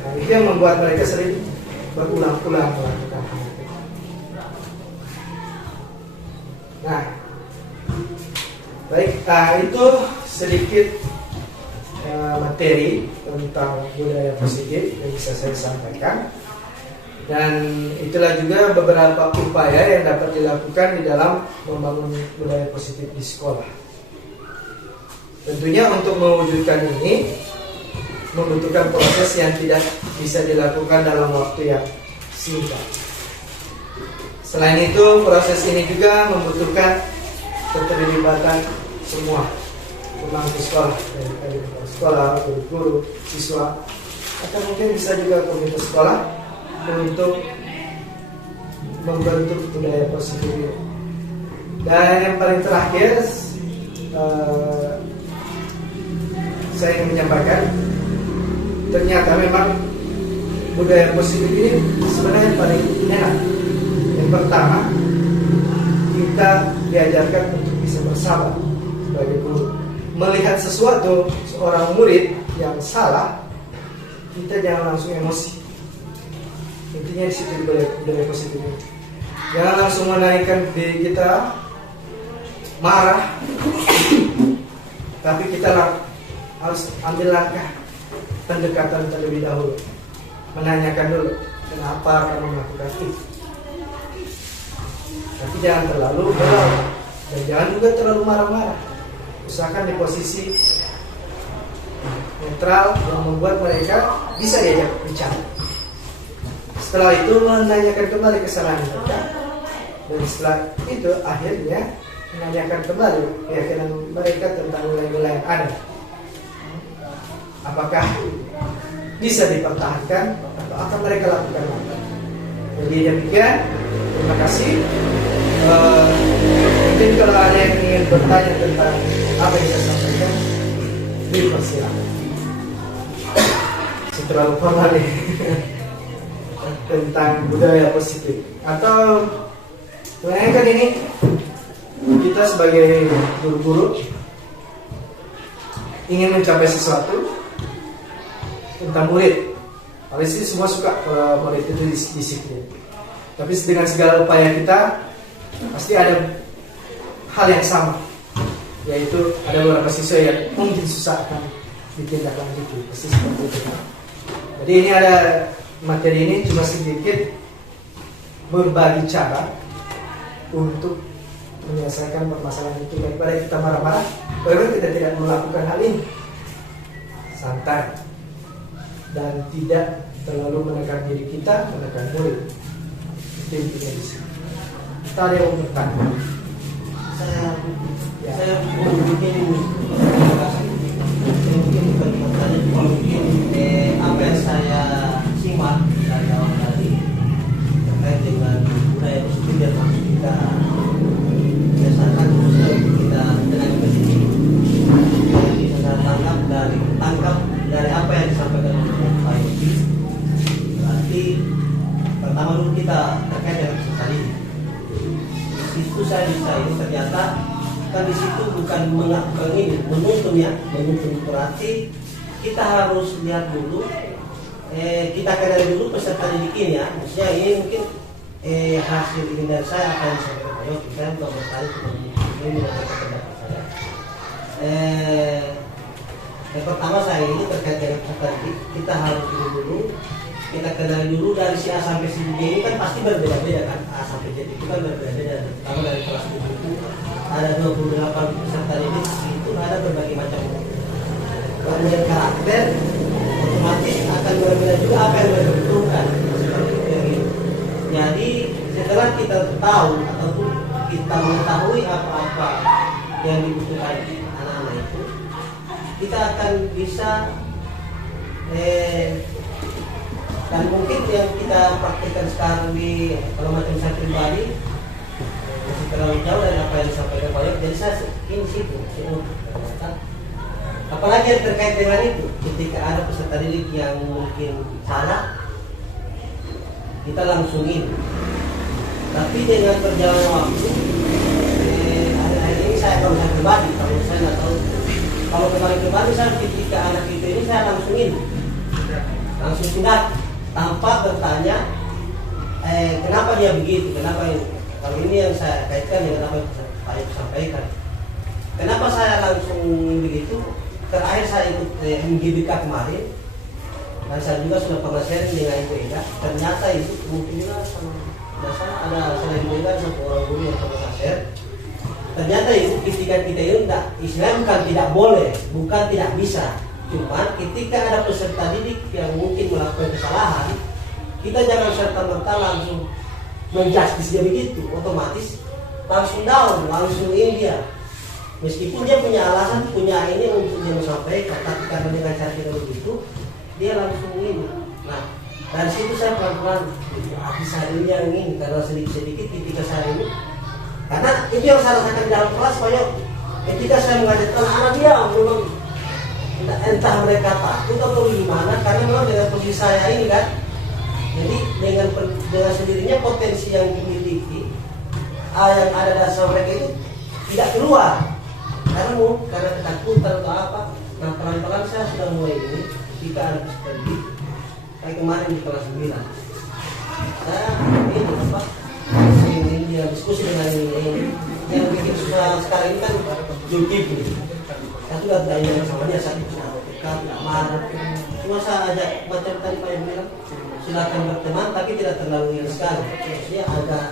Nah, itu yang membuat mereka sering berulang-ulang melakukan hal itu. Nah, baik, itu sedikit materi tentang budaya positif yang bisa saya sampaikan, dan itulah juga beberapa upaya yang dapat dilakukan di dalam membangun budaya positif di sekolah. Tentunya untuk mewujudkan ini membutuhkan proses yang tidak bisa dilakukan dalam waktu yang singkat. Selain itu, proses ini juga membutuhkan keterlibatan semua pemangku sekolah, dari sekolah, guru, siswa, atau mungkin bisa juga komite sekolah untuk membentuk budaya positif ini. Dan yang paling terakhir, saya ingin menyampaikan, ternyata memang budaya positif ini sebenarnya paling enak. Yang pertama, kita diajarkan untuk bisa bersabar sebagai guru. Melihat sesuatu, seorang murid yang salah, kita jangan langsung emosi. Intinya di situ budaya positif ini. Jangan langsung menaikkan diri kita marah, tapi kita harus ambil langkah pendekatan terlebih dahulu, menanyakan dulu kenapa kamu melakukan itu. Tapi jangan terlalu berlalu dan jangan juga terlalu marah-marah. Usahakan di posisi netral yang membuat mereka bisa diajak bicara. Setelah itu menanyakan kembali kesalahan mereka, dan setelah itu akhirnya menanyakan kembali keyakinan mereka tentang nilai-nilai yang ada. Apakah bisa dipertahankan atau akan mereka lakukan lagi. Jadi demikian, terima kasih. Mungkin kalau ada yang ingin bertanya tentang apa yang saya sampaikan, dipersilakan. Terlalu formal nih tentang budaya positif. Atau sebenarnya kan ini kita sebagai guru-guru ingin mencapai sesuatu tentang murid. Pasti semua suka kalau murid itu disiplin. Tapi dengan segala upaya kita pasti ada hal yang sama, yaitu ada beberapa siswa yang mungkin susah akan ditindaklanjuti. Pasti seperti itu. Jadi ini ada materi ini cuma sedikit berbagi cara untuk menyelesaikan permasalahan itu. Daripada kita marah-marah, bagaimana kita tidak melakukan hal ini? Santai dan tidak terlalu menekan diri kita, menekan murid. Itu intinya di sini. Kita ada yang bertanya. Saya mungkin apa yang saya simak dari awal tadi terkait dengan budaya positif yang harus kita biasakan, kita dengan positif. Jadi saya tangkap dari apa yang disampaikan oleh Pak Yogi. Berarti pertama dulu kita terkait dengan tadi. Di situ saya bisa ini ternyata kan di situ bukan melakukan ini menuntun ya, menuntun berarti kita harus lihat dulu, kita kenal dulu peserta didik ini ya. Maksudnya ini mungkin hasil ini dari saya apa yang saya katakan. Saya belum bertanya cuma ini mendapat pendapat saya. Yang pertama saya ini terkait dengan peserta didik, kita harus dulu kita kenal dulu dari si A sampai si B ini kan pasti berbeda-beda kan. A sampai Z itu kan berbeda-beda. Pertama dari kelas 7 itu ada 28 peserta didik, itu ada berbagai macam kemudian karakter, otomatis akan berbeda juga apa yang mereka butuhkan. Jadi setelah kita tahu ataupun kita mengetahui apa-apa yang dibutuhkan anak-anak itu, kita akan bisa dan mungkin yang kita praktikkan sekarang di kalau macam saya pribadi masih terlalu jauh dari apa yang disampaikan Pak Yok. Jadi saya ini situ apalagi yang terkait dengan itu, ketika ada peserta didik yang mungkin salah, kita langsungin. Tapi dengan berjalan waktu, akhir-akhir ini saya kalau saya pribadi, kalau saya nggak tahu, kalau kemarin pribadi saya ketika anak itu ini saya langsungin, langsung tindak tanpa bertanya, kenapa dia begitu, kenapa ini. Kalau ini yang saya kaitkan dengan apa yang saya sampaikan. Kenapa saya langsung begitu? Terakhir saya ikut MGBK kemarin, dan saya juga sudah pernah sharing dengan Ibu Eda. Ternyata itu mungkin juga sama ada selain Ibu Eda satu orang guru yang pernah saya share. Ternyata itu ketika kita itu tidak, Islam bukan tidak boleh, bukan tidak bisa. Cuma ketika ada peserta didik yang mungkin melakukan kesalahan, kita jangan serta-merta langsung menjustis dia begitu, otomatis langsung down, langsung ini dia. Meskipun dia punya alasan, punya ini untuk dia sampaikan, tapi karena dengan cara kita begitu, dia langsung ini. Nah, dari situ saya pelan-pelan hati saya ini yang ini, karena sedikit-sedikit ketika saya ini, karena itu yang saya rasakan di dalam kelas, Pak Yo. Ketika saya mengajar anak-anak dia, memang entah mereka takut atau gimana, karena memang dengan posisi saya ini kan, jadi dengan sendirinya potensi yang dimiliki, yang ada dasar mereka itu tidak keluar. Karena ketakutan atau apa. Nah, pelan-pelan saya sudah mulai ini ketika anak pergi kayak kemarin di kelas 9 saya ini apa ini dia diskusi dengan ini yang bikin susah sekarang ini kan Zulkifli. Saya sudah tanya sama dia, saya tidak marah, cuma saya ajak macam tadi Pak yang bilang silakan berteman tapi tidak terlalu ini sekali, maksudnya agak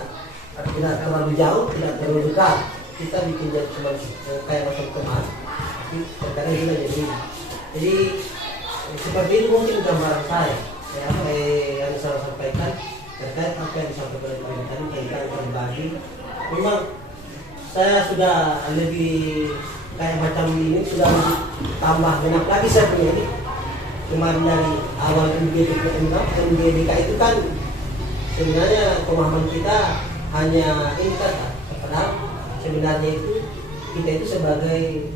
tidak terlalu jauh, tidak terlalu dekat. Kita bikin jadi cuma kayak macam teman, terkadang kita jadi seperti itu mungkin gambaran saya yang saya sampaikan terkait apa yang disampaikan oleh tadi tentang berbagi. Memang saya sudah lebih kayak macam ini, sudah lebih tambah banyak lagi saya punya ini. Kemarin dari awal MGDK itu kan sebenarnya pemahaman kita hanya ini kan, padahal sebenarnya itu kita itu sebagai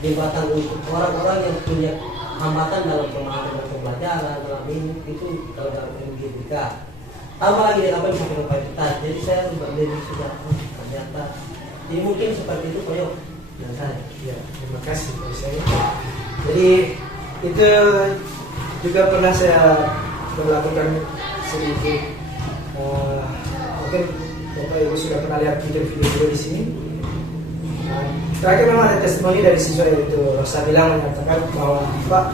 jembatan untuk orang-orang yang punya hambatan dalam pemahaman dan pembelajaran dalam ini itu kalau dalam MGDK. Tambah lagi dengan apa yang disampaikan kita. Jadi saya lebih sudah ternyata. Jadi mungkin seperti itu Pak Yo dan saya. Ya, terima kasih Pak Yusai. Jadi itu juga pernah saya melakukan sedikit. Mungkin Bapak Ibu sudah pernah lihat video-video di sini. Terakhir memang ada testimoni dari siswa itu Rosa bilang menyatakan bahwa Pak,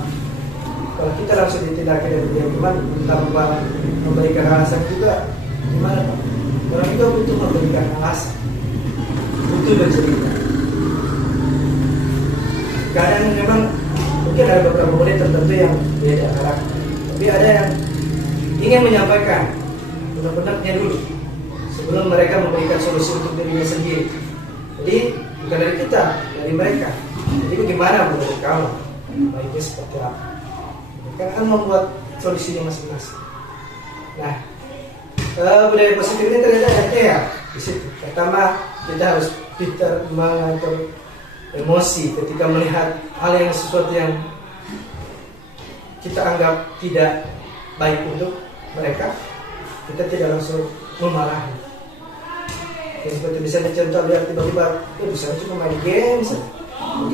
kalau kita langsung ditindakkan dari dia cuman tanpa memberikan alasan juga gimana Pak? Orang juga butuh memberikan alasan, butuh bercerita. Kadang memang mungkin ada beberapa murid tertentu yang beda karakter, tapi ada yang ingin menyampaikan benar-benarnya dulu sebelum mereka memberikan solusi untuk dirinya sendiri. Jadi bukan dari kita, dari mereka. Jadi bagaimana menurut kamu? Baiknya seperti apa? Mereka akan membuat solusinya masing-masing. Nah, budaya positif ini ternyata ada ya di situ. Pertama, kita harus pintar mengatur emosi ketika melihat hal yang sesuatu yang kita anggap tidak baik untuk mereka. Kita tidak langsung memarahi. Seperti misalnya contoh lihat tiba-tiba bisa cuma main game misalnya.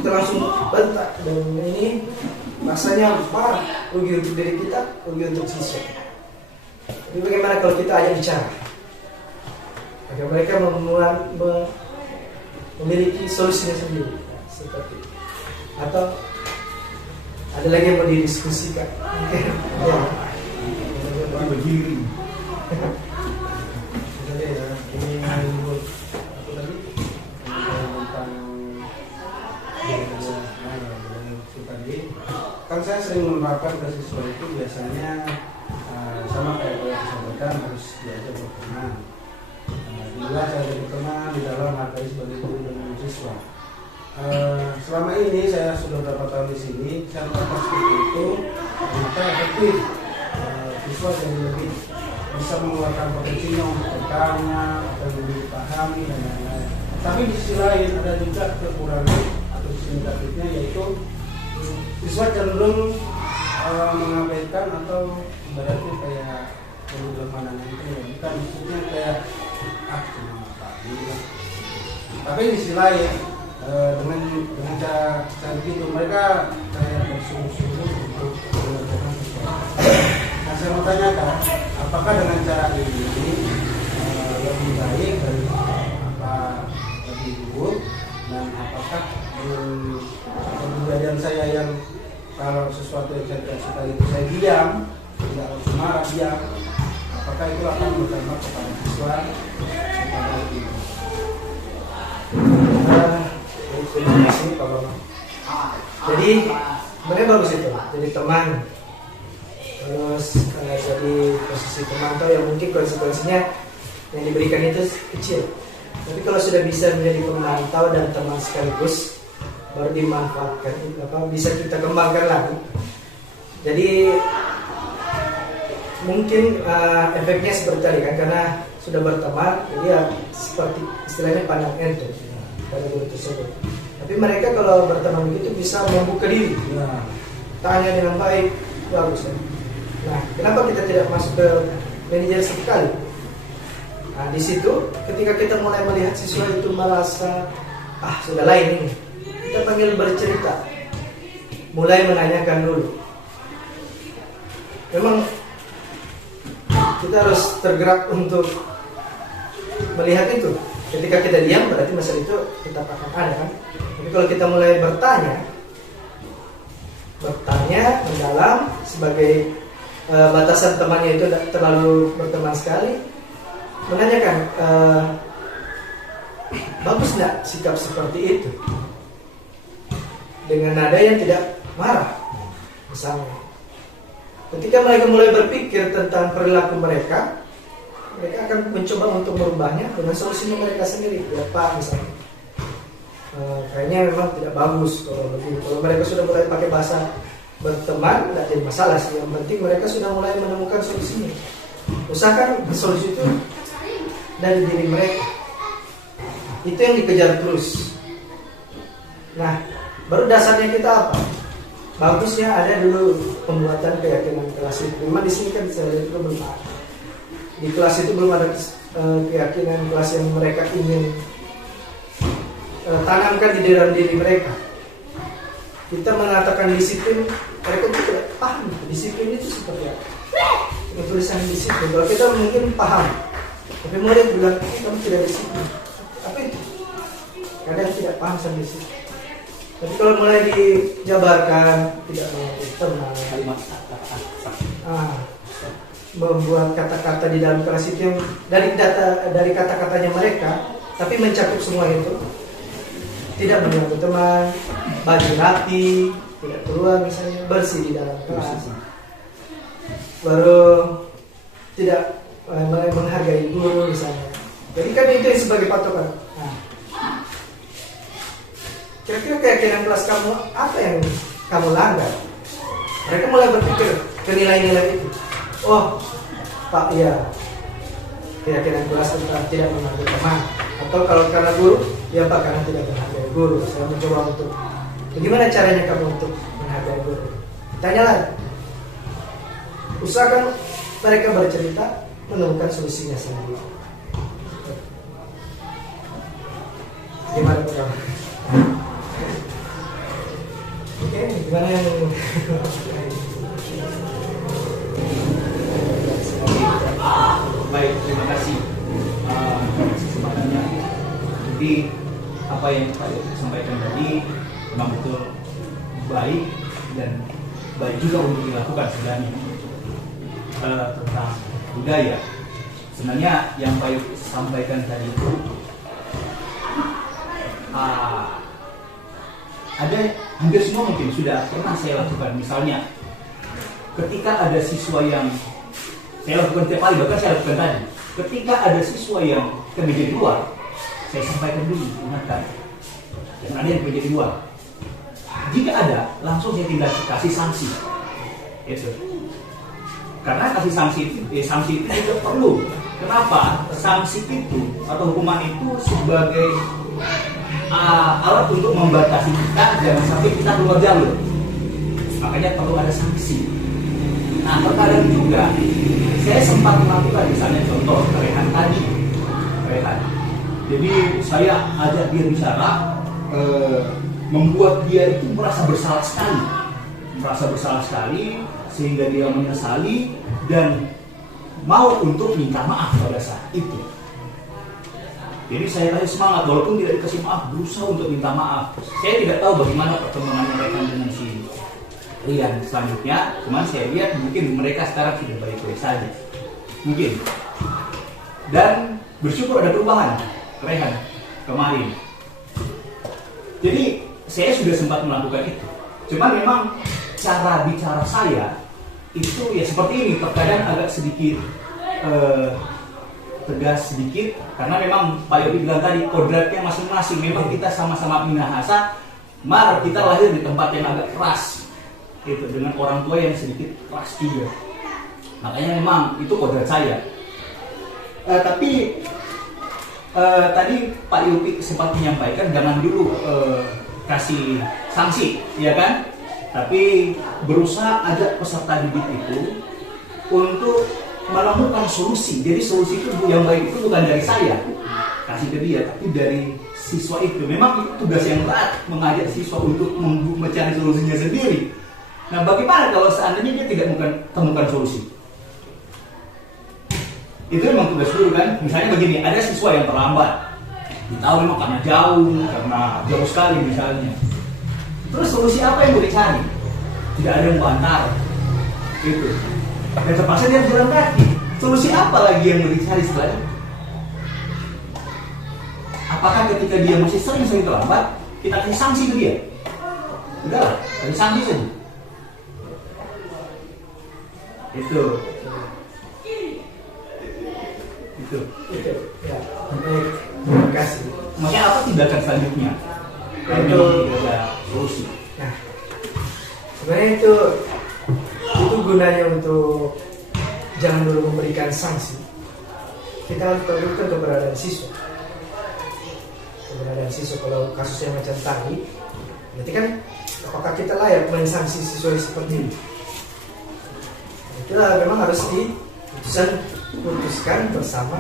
Kita langsung bentak dan ini rasanya parah, rugi untuk diri kita, rugi untuk siswa. Tapi bagaimana kalau kita ajak bicara agar mereka memiliki solusinya sendiri seperti itu. Atau ada lagi yang mau didiskusikan mungkin ya berdiri. Kan saya sering menerapkan ke siswa itu biasanya sama kayak yang disampaikan harus diajak berteman. Bila saya jadi berteman di dalam hargai sebagai guru dan siswa. Selama ini saya sudah beberapa tahun di sini, saya melakukan seperti itu, ternyata efektif. Siswa jadi lebih bisa mengeluarkan potensinya untuk bertanya atau lebih dipahami dan lain-lain. Tapi di sisi lain ada juga kekurangan atau sisi negatifnya, yaitu siswa cenderung mengabaikan atau ibaratnya kayak penggemaran itu ya, bukan maksudnya kayak cuma tadi. Tapi di sisi lain dengan cara begitu mereka kayak bersungguh-sungguh untuk mengerjakan sesuatu. Nah, saya mau tanyakan, apakah dengan cara ini lebih baik dan lebih buruk, dan apakah kejadian saya yang kalau sesuatu yang saya tidak suka itu saya diam, tidak langsung marah, diam, apakah itu akan berdampak kepada siswa kepada ibu? Terima kasih Pak Bapak. Jadi sebenarnya bagus itu, jadi teman. Terus jadi posisi pemantau yang mungkin konsekuensinya yang diberikan itu kecil. Tapi kalau sudah bisa menjadi pemantau dan teman sekaligus, baru dimanfaatkan, bisa kita kembangkan lagi. Jadi mungkin efeknya seperti tadi kan, karena sudah berteman, jadi ya seperti istilahnya pandang enteng pada guru tersebut. Tapi mereka kalau berteman begitu bisa membuka diri, tanya dengan baik, bagus kan. Nah, kenapa kita tidak masuk ke manajer sekali? Nah, di situ ketika kita mulai melihat siswa itu merasa sudah lain ini, kita panggil bercerita, mulai menanyakan dulu. Memang kita harus tergerak untuk melihat itu. Ketika kita diam berarti masalah itu tetap akan ada kan. Tapi kalau kita mulai bertanya mendalam, sebagai batasan temannya itu tidak terlalu berteman sekali, menanyakan bagus nggak sikap seperti itu, dengan nada yang tidak marah misalnya. Ketika mereka mulai berpikir tentang perilaku mereka akan mencoba untuk merubahnya dengan solusinya mereka sendiri. Ya Pak, misalnya kayaknya memang tidak bagus kalau begitu. Kalau mereka sudah mulai pakai bahasa berteman, tidak jadi masalah sih. Yang penting mereka sudah mulai menemukan solusinya. Usahakan solusi itu dari diri mereka. Itu yang dikejar terus. Nah, baru dasarnya kita apa? Bagusnya ada dulu pembuatan keyakinan kelas itu. Memang di sini kan saya lihat itu belum ada. Di kelas itu belum ada keyakinan kelas yang mereka ingin tanamkan di dalam diri mereka. Kita mengatakan disiplin, mereka tidak paham disiplin itu seperti apa. Tulisan disiplin, kalau kita mungkin paham, tapi murid bilang kamu tidak disiplin. Apa itu? Kadang tidak paham sama disiplin. Tapi kalau mulai dijabarkan, tidak mengerti tenang, membuat kata-kata di dalam kelas itu yang dari kata-katanya mereka, tapi mencakup semua itu. Tidak mengganggu teman, baju rapi, tidak keluar misalnya, bersih di dalam kelas. Baru tidak menghargai guru misalnya. Jadi kan itu yang sebagai patokan. Nah, kira-kira keyakinan kelas kamu apa yang kamu langgar? Mereka mulai berpikir ke nilai-nilai itu. Oh, Pak, iya, keyakinan kelas tentang tidak menghargai teman. Atau kalau karena guru, ya Pak, karena tidak menghargai guru. Saya mencoba untuk bagaimana caranya kamu untuk menghargai guru? Tanya lagi. Usahakan mereka bercerita, menemukan solusinya sendiri. Gimana Pak? Oke, gimana yang baik, terima kasih kesempatannya. Jadi apa yang Pak Yogi sampaikan tadi memang betul baik dan baik juga untuk dilakukan sebenarnya tentang budaya. Sebenarnya yang Pak Yogi sampaikan tadi itu ada hampir semua mungkin sudah pernah saya lakukan. Misalnya ketika ada siswa yang saya lakukan tiap kali, bahkan saya lakukan tadi, ketika ada siswa yang kerja di luar, saya sampaikan dulu, ingatkan jangan ada yang kerja di luar. Jika ada, langsung saya tinggal kasih sanksi. Itu karena kasih sanksi itu juga perlu. Kenapa? Sanksi itu atau hukuman itu sebagai alat untuk membatasi kita jangan sampai kita keluar jalur. Makanya perlu ada sanksi. Nah, terkadang juga saya sempat melakukan, misalnya contoh Rehan tadi, Rehan. Jadi saya ajak dia bicara, membuat dia itu merasa bersalah sekali, sehingga dia menyesali dan mau untuk minta maaf pada saat itu. Jadi saya kasih semangat, walaupun tidak dikasih maaf, berusaha untuk minta maaf. Saya tidak tahu bagaimana perkembangan mereka dengan si Rian selanjutnya, cuman saya lihat mungkin mereka sekarang sudah baik-baik saja, mungkin. Dan bersyukur ada perubahan Rehan kemarin. Jadi saya sudah sempat melakukan itu. Cuman memang cara bicara saya itu ya seperti ini, terkadang agak sedikit tegas sedikit karena memang Pak Yopi bilang tadi kodratnya masing-masing. Memang kita sama-sama Minahasa, mar kita lahir di tempat yang agak keras, itu dengan orang tua yang sedikit keras juga. Makanya memang itu kodrat saya. Tapi tadi Pak Yopi sempat menyampaikan jangan dulu kasih sanksi, ya kan? Tapi berusaha ajak peserta didik itu untuk menemukan solusi. Jadi solusi itu yang baik itu bukan dari saya kasih ke dia, tapi dari siswa itu. Memang itu tugas yang berat mengajak siswa untuk mencari solusinya sendiri. Nah, bagaimana kalau seandainya dia tidak temukan solusi? Itu memang tugas guru kan. Misalnya begini, ada siswa yang terlambat. Tahu memang karena jauh sekali misalnya. Terus solusi apa yang boleh cari? Tidak ada yang bantar. Gitu. Dan terpaksa dia jalan kaki. Solusi apa lagi yang mau dicari setelah itu? Apakah ketika dia masih sering terlambat, kita kasih sanksi ke dia? Enggak, kasih sanksi saja. Itu. Ya, baik. Terima kasih. Maksudnya apa tindakan selanjutnya? Kalau memang tidak ada solusi. Nah, sebenarnya itu gunanya untuk jangan dulu memberikan sanksi. Kita harus perlukan keberadaan siswa. Keberadaan siswa kalau kasusnya macam tadi, berarti kan apakah kita layak mensanksi siswa seperti ini? Itu memang harus diputuskan bersama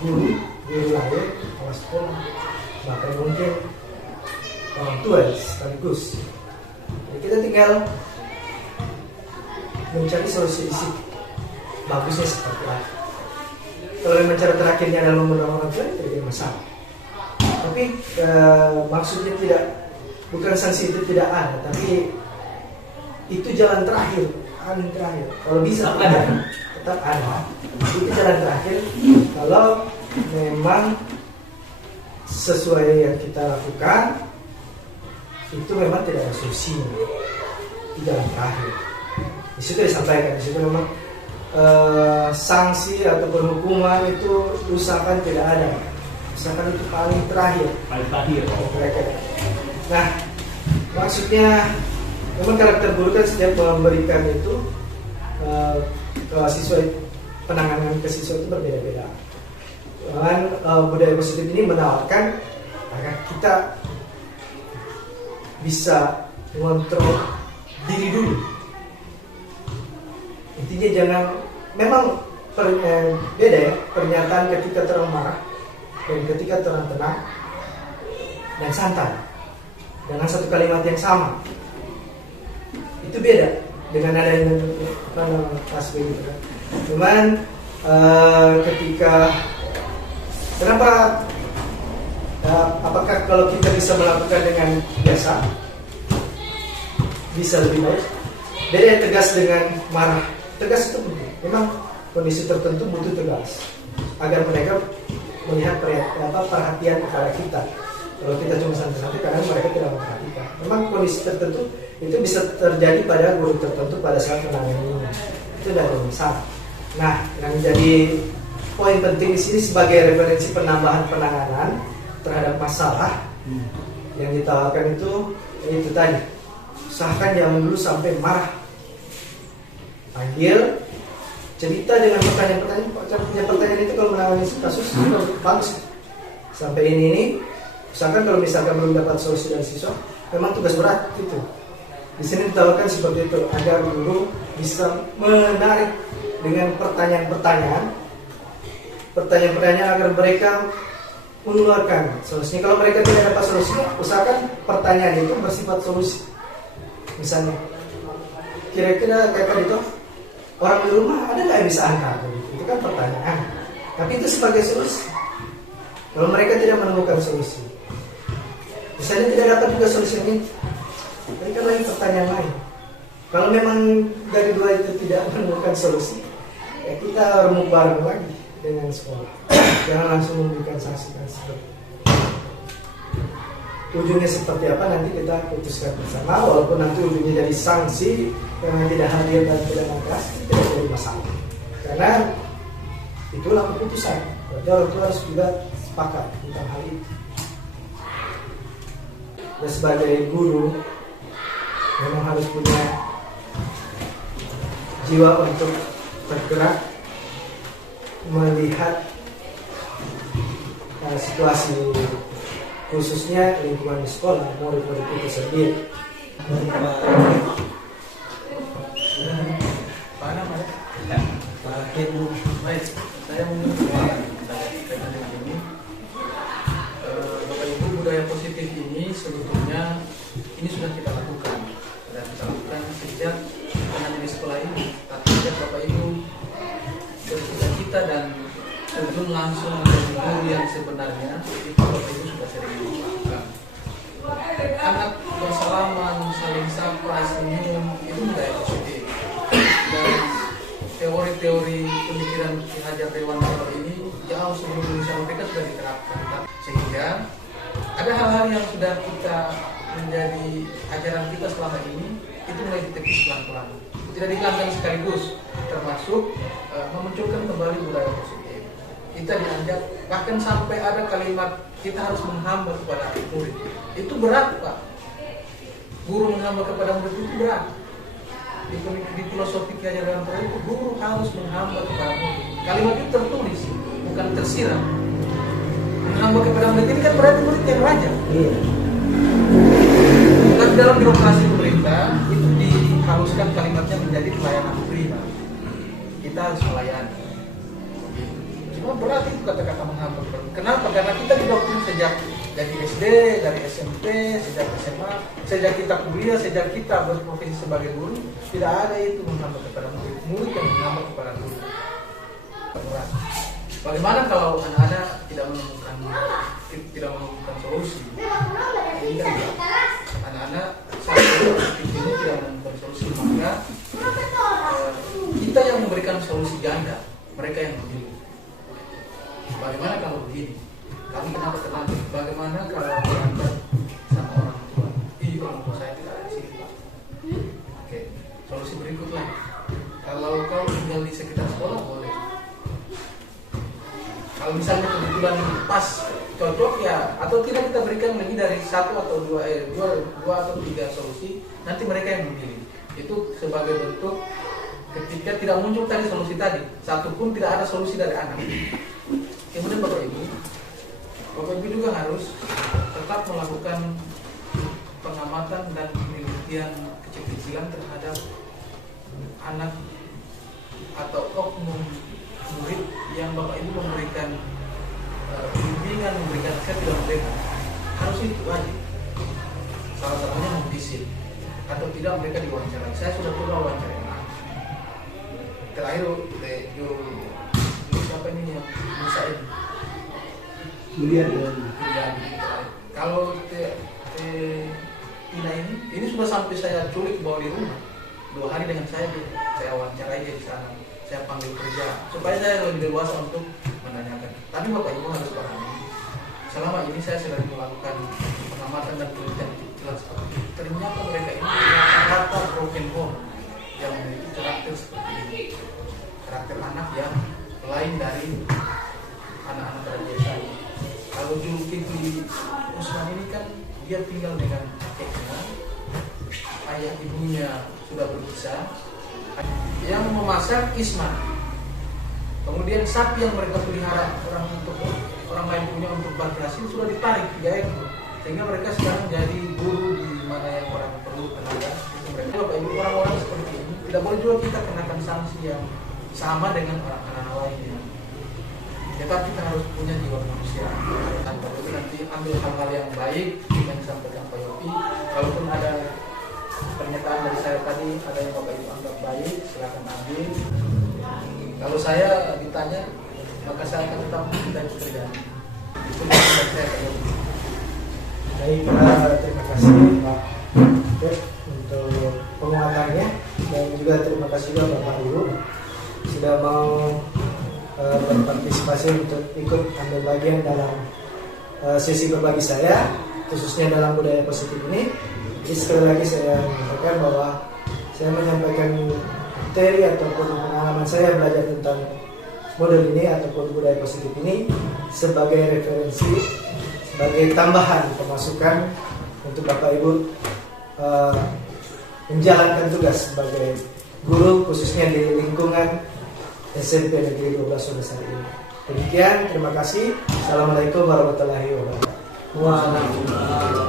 guru lain, kepala sekolah, bahkan mungkin orang tua sekaligus. Jadi kita tinggal mencari solusi di situ. Bagusnya seperti apa? Kalau memang cara terakhirnya adalah mengundang orang tua, tidak ada masalah. Tapi maksudnya bukan sanksi itu tidak ada, tapi itu jalan terakhir. Kalau bisa tetap ada. Itu jalan terakhir. Kalau memang sesuai yang kita lakukan, itu memang tidak ada solusinya. Itu jalan terakhir. Di situ disampaikan, di situ memang sanksi ataupun hukuman itu usahakan tidak ada. Usahakan itu paling terakhir. Nah, maksudnya memang karakter guru kan setiap memberikan itu ke siswa, penanganan ke siswa itu berbeda-beda. Dan budaya positif ini menawarkan agar kita bisa mengontrol diri dulu. Intinya jangan, memang beda ya pernyataan ketika terang marah dan ketika terang tenang dan santai dengan satu kalimat yang sama. Itu beda dengan ada yang pas begitu kan. Cuman ketika kenapa apakah kalau kita bisa melakukan dengan biasa bisa lebih baik? Beda yang tegas dengan marah. Tegas itu penting. Memang kondisi tertentu butuh tegas agar mereka melihat perhatian kepada kita. Kalau kita cuma santai-santai, kadang mereka tidak memperhatikan. Memang kondisi tertentu itu bisa terjadi pada guru tertentu pada saat menanganinya. Itu tidak ada masalah. Nah, yang menjadi poin penting di sini sebagai referensi penambahan penanganan terhadap masalah yang ditawarkan itu tadi. Usahakan jangan dulu sampai marah. Panggil, cerita dengan pertanyaan itu kalau menangani kasus itu bagus. Sampai ini usahakan kalau misalkan belum dapat solusi dari siswa, memang tugas berat itu. Di sini ditawarkan seperti itu agar guru bisa menarik dengan pertanyaan-pertanyaan agar mereka mengeluarkan solusinya. Kalau mereka tidak dapat solusinya, usahakan pertanyaan itu bersifat solusi. Misalnya, kira-kira kayak tadi itu orang di rumah ada nggak yang bisa angkat? Itu kan pertanyaan. Tapi itu sebagai solusi. Kalau mereka tidak menemukan solusi, misalnya tidak dapat juga solusi ini, berikan lagi pertanyaan lain. Kalau memang dari dua itu tidak menemukan solusi, ya kita remuk bareng lagi dengan sekolah. Jangan langsung memberikan sanksi dan sebagainya. Ujungnya seperti apa nanti kita putuskan bersama. Walaupun nanti ujungnya jadi sanksi yang tidak hadir dan tidak magas, tidak jadi masalah. Karena itulah keputusan. Berarti orang tua harus juga sepakat tentang hal itu. Dan sebagai guru memang harus punya jiwa untuk bergerak melihat situasi khususnya lingkungan di sekolah, murid-murid itu sendiri. Baik, saya mengucapkan kaitan dengan ini. Bapak Ibu, budaya positif ini sebetulnya ini sudah kita lakukan sejak dengan di sekolah ini. Tapi sejak Bapak Ibu bercita-cita dan terjun langsung menjadi guru yang sebenarnya, itu Bapak Ibu sudah sering melakukan. Anak bersalaman, saling sapa, senyum, itu budaya positif. Dan teori-teori pemikiran Ki Hajar Dewantara ini jauh sebelum Indonesia Merdeka sudah diterapkan, sehingga ada hal-hal yang sudah kita menjadi ajaran kita selama ini itu mulai ditekis pelan-pelan, tidak dihilangkan sekaligus, termasuk memunculkan kembali budaya positif. Kita diajak, bahkan sampai ada kalimat kita harus menghamba kepada murid. Itu berat, Pak. Guru menghamba kepada murid itu berat. Di filosofi Ki Hajar Dewantara itu guru harus menghamba kepada murid. Kalimat itu tertulis, bukan tersirat. Menghamba kepada murid ini kan berarti murid yang raja. Dan dalam birokrasi pemerintah itu dihaluskan kalimatnya menjadi pelayanan prima. Kita harus melayani. Cuma berat itu kata-kata menghamba. Kenapa? Karena kita didoktrin sejak dari SD, dari SMP, sejak SMA, sejak kita kuliah, sejak kita berprofesi sebagai guru, tidak ada itu menghamba kepada murid. Murid yang menghamba kepada guru. Berat. Bagaimana kalau anak-anak tidak menemukan solusi? Ini kan anak-anak saat ini tidak menemukan solusi, maka kita yang memberikan solusi ganda, mereka yang memilih. Bagaimana kalau begini? Kami kenapa terlanjur? Bagaimana kalau berangkat sama orang tua? Orang tua saya tidak ada di sini, Pak. Oke, solusi berikutnya. Kalau kau tinggal di sekitar sekolah boleh. Kalau misalnya kebetulan pas cocok ya, atau tidak kita berikan lebih dari satu atau dua atau tiga solusi, nanti mereka yang memilih. Itu sebagai bentuk ketika tidak muncul tadi solusi tadi, satu pun tidak ada solusi dari anak. Kemudian Bapak Ibu juga harus tetap melakukan pengamatan dan penelitian kecil-kecilan terhadap anak atau oknum murid yang Bapak Ibu memberikan bimbingan, memberikan nasihat tidak memberikan. Harus itu wajib. Salah satunya memvisit atau tidak mereka diwawancarai. Saya sudah pernah wawancara terakhir siapa ini yang Musa ini? Julian. Kalau Tina ini sudah sampai saya culik bawa di rumah 2 hari dengan saya wawancarai dia di sana, saya panggil kerja supaya saya lebih dewasa untuk menanyakan. Tapi Bapak Ibu harus pahami, selama ini saya sedang melakukan pengamatan dan penelitian jelas ternyata mereka ini rata-rata broken home yang memiliki karakter seperti ini, karakter anak yang lain dari anak-anak pada desa ini. Kalau Zulkifli Usman ini kan dia tinggal dengan kakeknya, ayah ibunya sudah berpisah, yang memasak Isman. Kemudian sapi yang mereka pelihara orang lain punya untuk bagi hasil sudah ditarik 3 ekor, sehingga mereka sekarang jadi guru di mana yang orang perlu tenaga. Mereka Bapak Ibu, orang-orang seperti ini tidak boleh juga kita kenakan sanksi yang sama dengan anak-anak lainnya. Tetapi kita harus punya jiwa manusia. Tanpa itu nanti ambil hal-hal yang baik yang disampaikan Pak Yopi. Kalaupun ada pernyataan dari saya tadi, ada yang Bapak Ibu anggap baik, silakan ambil. Kalau saya ditanya, maka saya akan tetap kita kerjaan. Itu dari saya Pak Yopi. Baik, terima kasih Pak Dek untuk penguatannya, dan juga terima kasih juga Bapak Ibu sudah mau berpartisipasi untuk ikut ambil bagian dalam sesi berbagi saya, khususnya dalam budaya positif ini. Jadi sekali lagi saya menyampaikan bahwa saya menyampaikan materi ataupun pengalaman saya belajar tentang model ini ataupun budaya positif ini sebagai referensi, sebagai tambahan pemasukan untuk Bapak Ibu menjalankan tugas sebagai guru khususnya di lingkungan SMP Negeri 12 Wonosari ini. Demikian, terima kasih. Assalamualaikum warahmatullahi wabarakatuh. Waalaikumsalam.